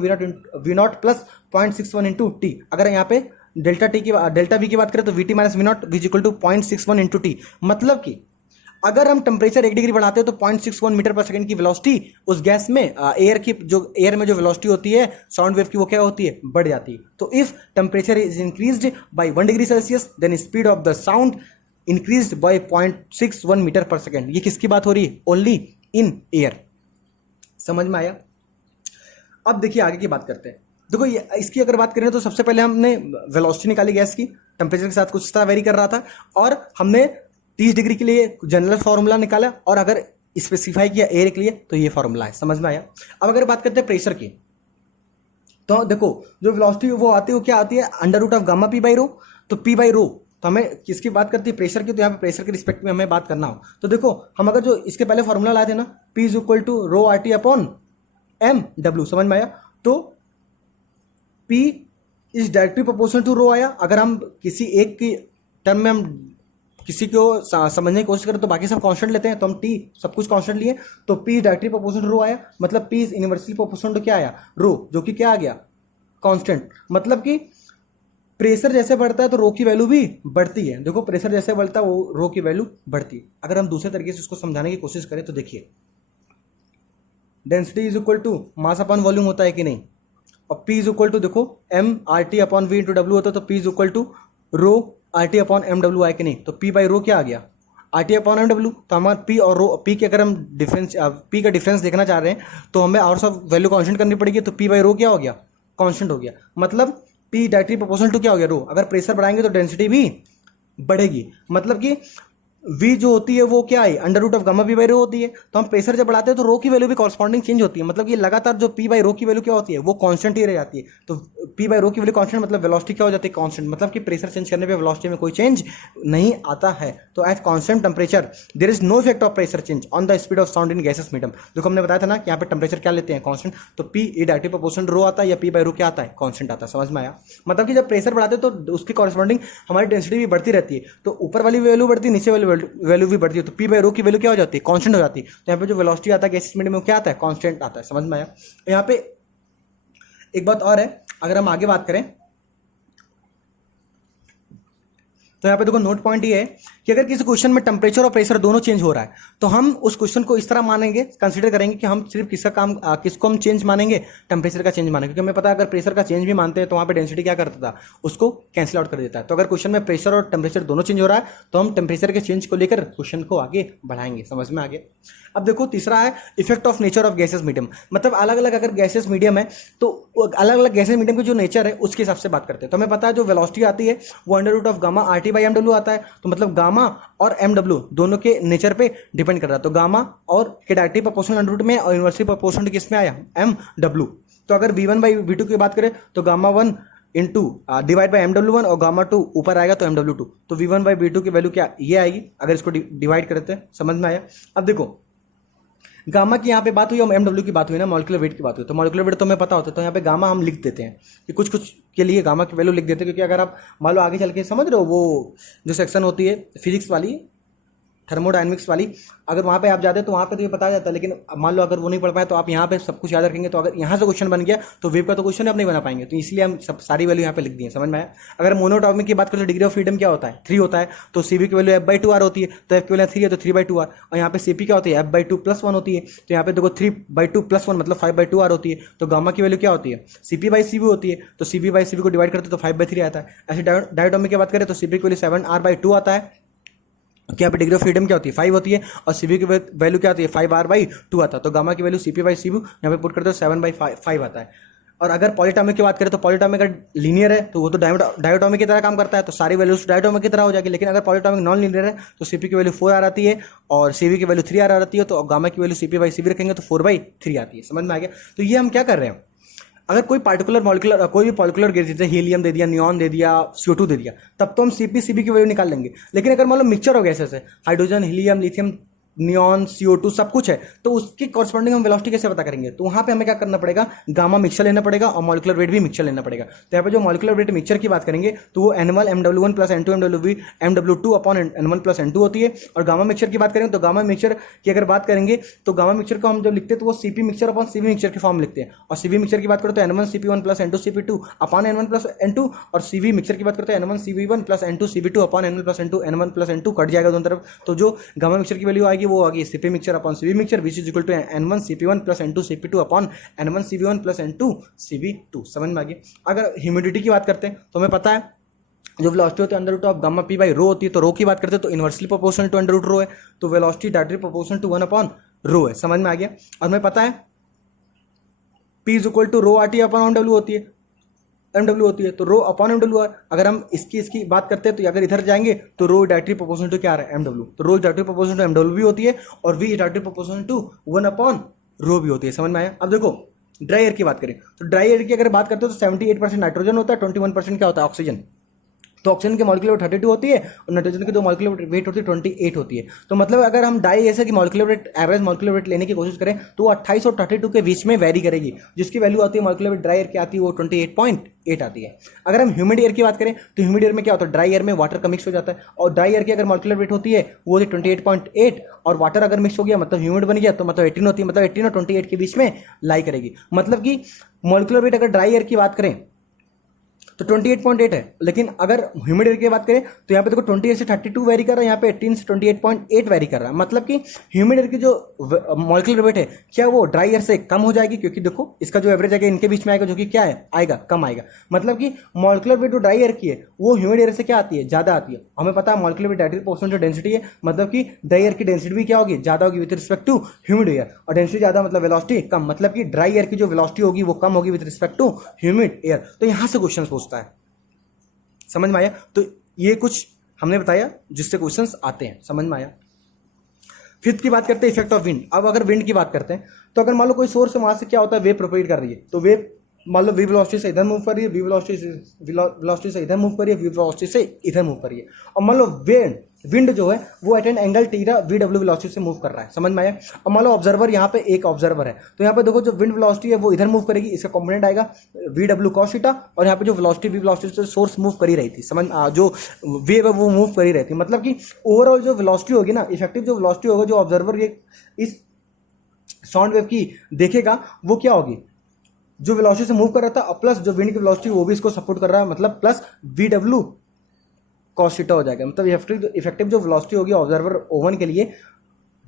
V naught plus 0.61 into T. अगर यहाँ पे डेल्टा वी की बात करें तो V T minus V naught is equal to 0.61 into T. मतलब कि अगर हम टेम्परेचर 1 डिग्री बढ़ाते हैं तो 0.61 मीटर पर सेकंड की वेलोसिटी उस गैस में एयर में जो वेलोसिटी होती है साउंड वेव की वो क्या होती है, बढ़ जाती है। तो if temperature is increased by 1 degree Celsius then speed of the sound increased by 0.61 metre per second. ये किसकी बात हो रही है, ओनली इन एयर। समझ में आया। अब देखिए आगे की बात करते हैं। देखो इसकी अगर बात करें तो सबसे पहले हमने वेलोसिटी निकाली गैस की, टेम्परेचर के साथ कुछ तरह वेरी कर रहा था, और हमने 30 डिग्री के लिए जनरल फॉर्मूला निकाला, और अगर स्पेसिफाई किया एयर के लिए तो ये फॉर्मूला है। समझ में आया। अब अगर बात करते हैं प्रेशर की, तो देखो जो वेलोसिटी वो आती है वो क्या आती है, under root of gamma P by rho. तो पी बाई रो तो हमें किसकी बात करती है, प्रेशर की, तो यहाँ पे प्रेशर के रिस्पेक्ट में हमें बात करना हो तो देखो हम अगर जो इसके पहले फॉर्मूला लाए थे ना, P is equal to rho R T upon M W. समझ में आया। तो P is directly proportional to rho आया। अगर हम किसी एक की टर्म में हम किसी को समझने की कोशिश करें तो बाकी सब कांस्टेंट लेते हैं, तो हम T सब कुछ कांस्टेंट लिए, तो P directly proportional to rho आया। मतलब P is inversely proportional to क्या आया, रो, जो कि क्या आ गया, कांस्टेंट। मतलब कि प्रेशर जैसे बढ़ता है तो रो की वैल्यू भी बढ़ती है। देखो प्रेशर जैसे बढ़ता है वो रो की वैल्यू बढ़ती है। अगर हम दूसरे तरीके से इसको समझाने की कोशिश करें तो देखिए density is equal to mass upon volume होता है कि नहीं, और P इज इक्वल टू देखो M R T upon V into W होता है, तो P is equal to rho R T upon M W आए कि नहीं, तो P बाई रो क्या आ गया, R T upon M W. तो हमारा P और रो, P के अगर हम डिफरेंस P का डिफरेंस देखना चाह रहे हैं तो हमें और सब वैल्यू कॉन्स्टेंट करनी पड़ेगी, तो P बाई रो क्या हो गया, कॉन्स्टेंट हो गया। मतलब P डायरेक्टली प्रोपोर्शनल टू क्या हो गया, रो। अगर प्रेशर बढ़ाएंगे तो डेंसिटी भी बढ़ेगी। मतलब कि V जो होती है वो क्या है, under root of gamma P by rho होती है। तो हम प्रेशर जब बढ़ाते हैं तो रो की वैल्यू भी कॉरस्पॉन्डिंग चेंज होती है। मतलब कि लगातार जो P बाई रो की वैल्यू क्या होती है वो कांस्टेंट ही रह जाती है। तो P बाई रो की वैल्यू कांस्टेंट मतलब वेलोसिटी क्या हो जाती है, कांस्टेंट। मतलब कि प्रेशर चेंज करने पे वेलोसिटी में कोई चेंज नहीं आता है। तो at constant temperature there is no effect of pressure change on the speed of sound in gases medium. देखो हमने बताया था ना कि यहाँ पे टेम्परेचर क्या लेते हैं, कांस्टेंट। तो P डायरेक्टली प्रोपोर्शनल रो आता है या P बाई रो क्या आता है, कांस्टेंट आता है। समझ में आया। मतलब कि जब प्रेशर बढ़ाते हैं तो उसकी कॉरस्पॉन्डिंग हमारी डेंसिटी भी बढ़ती रहती है। तो ऊपर वाली वैल्यू बढ़ती है, नीचे वाली वैल्यू भी बढ़ती है, तो P बाई रो की वैल्यू क्या हो जाती है, कांस्टेंट हो जाती है। तो यहाँ पे जो वेलोसिटी आता है गैसेस मीडियम में क्या आता है, कांस्टेंट आता है। समझ में आया। यहाँ पे एक बात और है, अगर हम आगे बात करें तो यहाँ पे देखो नोट पॉइंट ये है कि अगर किसी क्वेश्चन में टेम्परेचर और प्रेशर दोनों चेंज हो रहा है तो हम उस क्वेश्चन को इस तरह मानेंगे, कंसीडर करेंगे कि हम सिर्फ किसको हम चेंज मानेंगे, टेम्परेचर का चेंज मानेंगे। क्योंकि हमें पता है अगर प्रेशर का चेंज भी मानते हैं तो वहाँ पे डेंसिटी क्या करता था, उसको कैंसिल आउट कर देता है। तो अगर क्वेश्चन में प्रेशर और टेम्परेचर दोनों चेंज हो रहा है तो हम टेम्परेचर के चेंज को लेकर क्वेश्चन को आगे बढ़ाएंगे। समझ में आ गया। अब देखो तीसरा है effect of nature of gases medium. मतलब अलग अलग अगर गैसेस मीडियम है तो अलग अलग गैसेस मीडियम की जो नेचर है उसके हिसाब से बात करते हैं। तो हमें पता है जो वेलोसिटी आती है वो under root of gamma R T by M W आता है। तो मतलब गामा और एम डब्ल्यू दोनों के नेचर पे डिपेंड कर रहा है। तो गामा और के डायरेक्टली प्रोपोर्शनल अंडर रूट में और इनवर्सली प्रोपोर्शनल किस में आया, एम डब्ल्यू। तो अगर V1 बाई V2 की बात करें तो gamma 1 into divide by M W 1 और गामा 2 ऊपर आएगा तो एम डब्ल्यू 2। तो V1 बाई V2 की वैल्यू क्या ये आएगी अगर इसको डिवाइड करते हैं। समझ में आया। अब देखो गामा की यहाँ पे बात हुई और एम डब्ल्यू की बात हुई ना, मॉलिक्यूलर वेट की बात हुई। तो मॉलिक्यूलर वेट तो हमें पता होता है, तो यहाँ पे गामा हम लिख देते हैं कि कुछ कुछ के लिए गामा की वैल्यू लिख देते हैं। क्योंकि अगर आप मान लो आगे चल के समझ रहे हो वो जो सेक्शन होती है फिजिक्स वाली, थर्मोडायनेमिक्स वाली, अगर वहाँ पे आप जाते तो वहाँ पे तो ये बताया जाता है, लेकिन मान लो अगर वो नहीं पढ़ पाए तो आप यहाँ पे सब कुछ याद रखेंगे, तो अगर यहाँ से क्वेश्चन बन गया तो वेव का तो क्वेश्चन आप नहीं बना पाएंगे, तो इसलिए हम सब सारी वैल्यू यहाँ पे लिख दी है। समझ में आया? अगर मोनोटॉमिक की बात करें तो डिग्री ऑफ फ्रीडम क्या होता है, 3 होता है, तो सीवी की वैल्यू f/2r होती है, तो f की वैल्यू 3 है तो 3/2r, और यहाँ पे सीपी क्या होती है f/2 + 1 होती है, तो यहाँ पे देखो 3/2 + 1 मतलब 5/2r होती है, तो गामा की वैल्यू क्या होती है cp/cv होती है, तो cp/cv को डिवाइड करते तो 5/3 आता है। ऐसे डायटोमिक की बात करें तो cp की वैल्यू 7r/2 आता है, कि यहाँ पे डिग्री ऑफ फ्रीडम क्या होती है 5 होती है, और सीवी की वैल्यू क्या होती है 5r/2 आता है, तो गामा की वैल्यू cp/cv यहाँ पे पुट करते हो 7/5 आता है। और अगर पॉलीटॉमिक की बात करें तो पॉलीटॉमिक अगर लीनियर है तो वो तो डायोटॉमिक की तरह काम करता है, तो सारी वैल्यूज डायोटॉमिक की तरह हो जाएगी, लेकिन अगर पॉलीटॉमिक नॉन लीनियर है तो सीपी की वैल्यू 4r आती है और सीवी की वैल्यू 3r आती है, तो गामा की वैल्यू cp/cv रखेंगे तो 4/3 आती है। समझ में आ गया? तो ये हम क्या कर रहे हैं, अगर कोई पार्टिकुलर मॉलिक्यूलर कोई भी मॉलिक्यूलर गैस जैसे हीलियम दे दिया, नियॉन दे दिया, CO2 दे दिया, तब तो हम CpCb की वैल्यू निकाल लेंगे। लेकिन अगर मान लो मिक्सचर हो गया ऐसे hydrogen, helium, lithium, neon, CO2 सब कुछ है, तो उसकी कॉरस्पॉन्डिंग हम वेलोसिटी कैसे पता करेंगे, तो वहां पे हमें क्या करना पड़ेगा, गामा मिक्सचर लेना पड़ेगा और मॉलिक्यूलर वेट भी मिक्सचर लेना पड़ेगा। तो यहाँ पे जो मॉलिक्यूलर वेट मिक्सचर की बात करेंगे तो वो N1 MW1 + N2 MW MW2 upon N1 + N2 होती है। और गामा मिक्सचर की बात करें तो गामा मिक्सचर की अगर बात करेंगे तो गामा मिक्सचर को हम जब लिखते हैं तो वो CP mixture upon CV mixture की फॉर्म लिखते हैं, और CV मिक्सचर की बात करें तो N1 CP1 + N2 CP2 upon N1 + N2, और CV मिक्सचर की बात करते हैं N1 CV1 + N2 CP2 upon N1 + N2 N1 + N2 cut जाएगा दोनों तरफ, तो जो गामा मिक्सचर की वैल्यू आएगी वो आएगी CP mixture upon CV mixture which is equal to N1 CP1 + N2 CP2 upon N1 CV1 + N2 CV2। समझ में आ गया? अगर ह्यूमिडिटी की बात करते हैं तो हमें पता है जो वेलोसिटी होती है under root of gamma p by rho होती है, तो रो की बात करते हैं तो inversely proportional to under root rho है, तो velocity directly proportional to 1 upon rho है। समझ में आ गया? और हमें पता है p is equal to rho RT upon MW होती है, MW होती है, तो रो अपॉन MW। अगर हम इसकी बात करते हैं तो अगर इधर जाएंगे तो रो डायरेक्टली प्रोपोर्शनल टू क्या आ रहा है MW, तो rho directly proportional to MW भी होती है और v directly proportional to 1 upon rho भी होती है। समझ में आया? अब देखो ड्राई एयर की बात करें तो ड्राई एयर की अगर बात करते हो तो 78% नाइट्रोजन होता है, 21% क्या होता है ऑक्सीजन, तो ऑक्सीजन की मॉलिक्यूलर वेट 32 होती है और नाइट्रोजन की जो मॉलिक्यूलर वेट होती है 28 होती है। तो मतलब अगर हम डाई एयर की molecular weight average molecular weight लेने की कोशिश करें तो 28 और 32 के बीच में वेरी करेगी, जिसकी वैल्यू आती है मॉलिक्यूलर वेट ड्राई एयर की आती है वो 28.8 आती है। अगर हम ह्यूमिड एयर की बात करें तो ह्यूमिड एयर में क्या होता है, ड्राई एयर में वाटर का मिक्स हो जाता है, और ड्राई एयर की अगर मॉलिक्यूलर वेट होती है वो होती है 28.8, और वाटर अगर मिक्स हो गया मतलब ह्यूमिड बन गया तो मतलब 18 होती है, मतलब 18 और 28 के बीच में लाई करेगी। मतलब कि मॉलिक्यूलर वेट अगर ड्राई एयर की बात करें तो 28.8 है, लेकिन अगर ह्यूमिड एयर की बात करें तो यहाँ पे देखो 28 से 32 वेरी कर रहा है, यहाँ पे 18 से 28.8 वेरी कर रहा है। मतलब कि ह्यूमिड एयर की जो मॉलिक्यूलर वेट है क्या वो ड्राई एयर से कम हो जाएगी, क्योंकि देखो इसका जो एवरेज आएगा इनके बीच में आएगा जो कि क्या है आएगा कम आएगा। मतलब कि मॉलिक्यूलर वेट जो ड्राई एयर की है वो ह्यूमिड एयर से क्या आती है ज्यादा आती है। हमें पता है मॉलिक्यूलर वेट डायरेक्टली प्रोपोर्शनल जो डेंसिटी है, मतलब कि ड्राई एयर की डेंसिटी भी क्या होगी ज्यादा होगी with respect to humid air, और डेंसिटी ज्यादा मतलब वेलोसिटी कम, मतलब कि ड्राई एयर की जो वेलोसिटी होगी वो कम होगी with respect to humid air. तो यहां से क्वेश्चन पूछता है। समझ में आया? तो ये कुछ हमने बताया जिससे क्वेश्चंस आते हैं। समझ में आया? फिफ्थ की बात करते हैं इफेक्ट ऑफ विंड। अब अगर विंड की बात करते हैं तो अगर मान लो कोई सोर्स है वहां से क्या होता है वेव प्रोपेगेट कर रही है, तो वेव मान लो वी वेलोसिटी से इधर मूव कर रही है, वी वेलोसिटी से इधर मूव कर रही है, वी वेलोसिटी से इधर मूव कर रही है, और मान लो विंड जो है वो at an angle theta VW velocity से मूव कर रहा है। समझ में आया? और मान लो ऑब्जर्वर यहाँ पे एक ऑब्जर्वर है, तो यहाँ पे देखो जो विंड वेलोसिटी है वो इधर मूव करेगी, इसका कंपोनेंट आएगा VW cos थीटा, और यहाँ पे जो वेलोसिटी वी वेलोसिटी से सोर्स मूव कर ही रही थी, समझ जो वेव है वो मूव कर ही रही थी। मतलब कि ओवरऑल जो वेलोसिटी होगी ना, इफेक्टिव जो वेलोसिटी होगा जो ऑब्जर्वर इस साउंड वेव की देखेगा वो क्या होगी, जो वेलोसिटी से मूव कर रहा था और प्लस जो विंड की वेलोसिटी वो भी इसको सपोर्ट कर रहा है, मतलब प्लस VW cos थीटा हो जाएगा। मतलब इफेक्टिव जो वेलोसिटी होगी ऑब्जर्वर O1 के लिए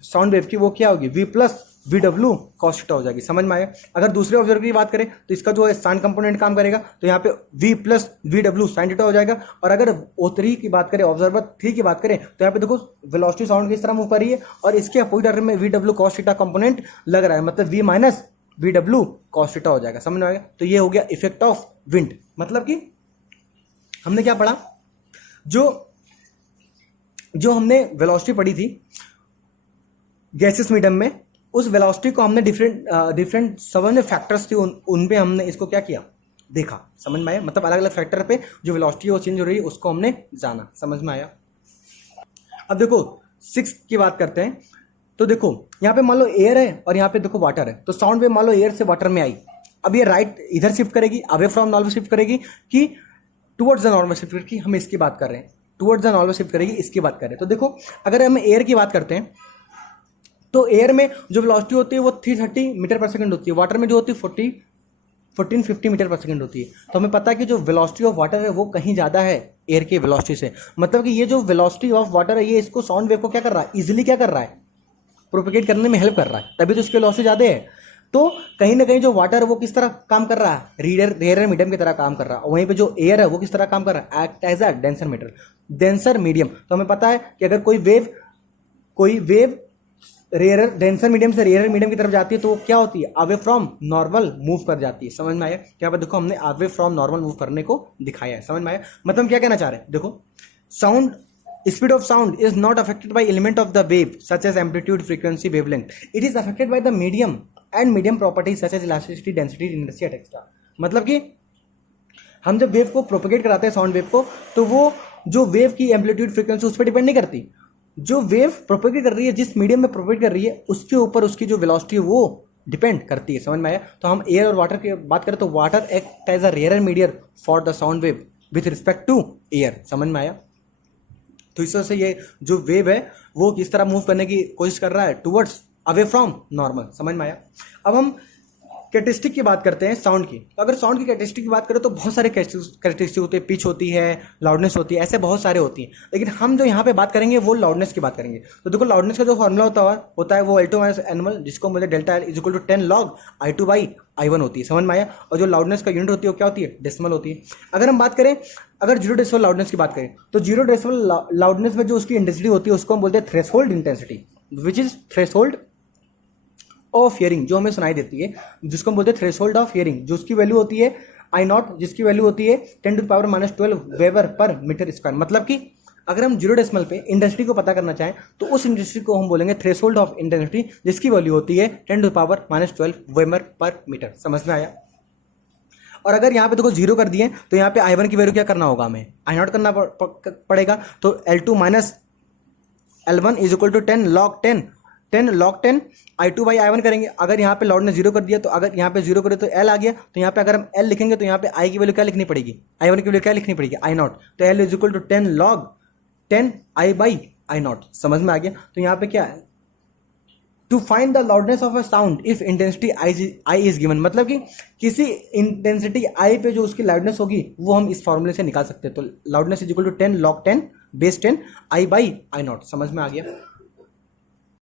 साउंड वेव की वो क्या होगी V plus VW cos theta हो जाएगी। समझ में आया? अगर दूसरे ऑब्जर्वर की बात करें तो इसका जो है साइन कंपोनेंट काम करेगा, तो यहाँ पे V plus VW sin theta हो जाएगा। और अगर O3 की बात करें, ऑब्जर्वर 3 की बात करें, तो यहाँ पे देखो वेलोसिटी साउंड की इस तरह मूव कर रही है और इसके अपोजिट डायरेक्शन में VW cos थीटा कंपोनेंट लग रहा है, मतलब V minus VW cos theta हो जाएगा। समझ में आएगा? तो ये हो गया इफेक्ट ऑफ विंड। मतलब कि हमने क्या पढ़ा, जो हमने वेलोसिटी पढ़ी थी गैसेस मीडियम में, उस वेलोसिटी को हमने डिफरेंट समझ फैक्टर्स थे उन पे हमने इसको क्या किया देखा। समझ में आया? मतलब अलग अलग फैक्टर पे जो वेलोसिटी वो चेंज हो रही है उसको हमने जाना। समझ में आया? अब देखो 6 की बात करते हैं। तो देखो यहाँ पे मान लो एयर है और यहाँ पे देखो वाटर है, तो साउंड वेव मान लो एयर से वाटर में आई, अब ये राइट इधर शिफ्ट करेगी, अवे फ्रॉम नॉर्मल शिफ्ट करेगी कि टुवर्ड्स द नॉर्मल शिफ्ट करेगी, हम इसकी बात कर रहे हैं। टुवर्ड्स द नॉर्मल शिफ्ट करेगी, इसकी बात करें तो देखो अगर हम एयर की बात करते हैं तो एयर में जो वेलोसिटी होती है वो 330 मीटर पर सेकंड होती है, वाटर में जो होती है 1450 मीटर पर सेकंड होती है। तो हमें पता है कि जो वेलोसिटी ऑफ वाटर है वो कहीं ज़्यादा है एयर की वेलोसिटी से, मतलब कि ये जो वेलोसिटी ऑफ वाटर है ये इसको साउंड वेव को क्या कर रहा है, इजिली क्या कर रहा है, प्रोपेगेट करने में हेल्प कर रहा है, तभी तो इसकी वेलोसिटी ज़्यादा है। तो कहीं ना कहीं जो वाटर है वो किस तरह काम कर रहा है, रेयर मीडियम की तरह काम कर रहा है, वहीं पे जो एयर है वो किस तरह काम कर रहा है, act as a denser medium. तो हमें पता है कि अगर कोई वेव रेयर डेंसर मीडियम से रेयर मीडियम की तरफ जाती है तो वो क्या होती है, अवे फ्रॉम नॉर्मल मूव कर जाती है। समझ में आया, क्या पर देखो हमने अवे फ्रॉम नॉर्मल मूव करने को दिखाया है, समझ में आया। मतलब क्या कहना चाह रहे हैं, देखो sound speed of sound is not affected by element of the wave such as amplitude, frequency, wavelength. It is affected by the medium and medium properties such as elasticity, density, inertia, etc. मतलब कि हम जब वेव को प्रोपेगेट कराते हैं साउंड वेव को, तो वो जो वेव की एम्पलीट्यूड फ्रीक्वेंसी उस पर डिपेंड नहीं करती, जो वेव प्रोपेगेट कर रही है जिस मीडियम में प्रोपेगेट कर रही है उसके ऊपर उसकी जो वेलोसिटी है वो डिपेंड करती है। समझ में आया। तो हम एयर और वाटर की बात करें तो water act as a rare medium for the sound wave with respect to air. समझ में आया। तो इस वजह से ये जो वेव है वो किस तरह मूव करने की कोशिश कर रहा है, टुवर्ड्स अवे फ्रॉम नॉर्मल। समझ में आया। अब हम कैरेक्टरिस्टिक की बात करते हैं साउंड की। तो अगर साउंड की कैरेक्टरिस्टिक की बात करें तो बहुत सारे कैरेक्टरिस्टिक होते हैं, पिच होती है, लाउडनेस होती है, ऐसे बहुत सारे होती हैं, लेकिन हम जो यहाँ पे बात करेंगे वो लाउडनेस की बात करेंगे। तो देखो लाउडनेस का जो फॉर्मूला होता है वो L2 माइनस एनुअल, जिसको मुझे delta L is equal to 10 log I2 by I1 होती है। समझ में आया। और जो लाउडनेस का यूनिट होती है वो क्या होती है, डेसिमल होती है। अगर हम बात करें, अगर 0 डेसिमल लाउडनेस की बात करें तो 0 डेसिमल लाउडनेस में जो उसकी इंटेंसिटी होती है उसको हम बोलते हैं threshold intensity, which is threshold of hearing, जो हमें सुनाई देती है, जिसको हम बोलते हैं थ्रेशोल्ड ऑफ हियरिंग, जो उसकी वैल्यू होती है I0, जिसकी वैल्यू होती है 10⁻⁻12 वेबर पर मीटर स्क्वायर। मतलब कि अगर हम 0 डेसिमल पे इंटेंसिटी को पता करना चाहें तो उस इंटेंसिटी को हम बोलेंगे थ्रेशोल्ड ऑफ इंटेंसिटी, जिसकी वैल्यू होती है 10⁻⁻12 वेबर पर मीटर। समझ में आया। और अगर यहाँ पे देखो 0 कर दिए तो यहाँ पे I1 की वैल्यू क्या करना होगा, हमें I0 करना पड़ेगा। तो L2 minus L1 is equal to 10 log 10 I2 by I1 करेंगे। अगर यहाँ पे लाउडनेस 0 कर दिया तो अगर यहाँ पे 0 करे तो L आ गया। तो यहाँ पे अगर हम L लिखेंगे तो यहाँ पे I की वैल्यू क्या लिखनी पड़ेगी, I1 की वैल्यू क्या लिखनी पड़ेगी, I0। तो L is equal to 10 log 10 I by I0। समझ में आ गया। तो यहाँ पे क्या है, to find the loudness of a sound if intensity I is given, मतलब कि किसी इंटेंसिटी I पे जो उसकी लाउडनेस होगी वो हम इस फॉर्मूले से निकाल सकते हैं। तो loudness is equal to 10 log 10 base 10 I by I0। समझ में आ गया।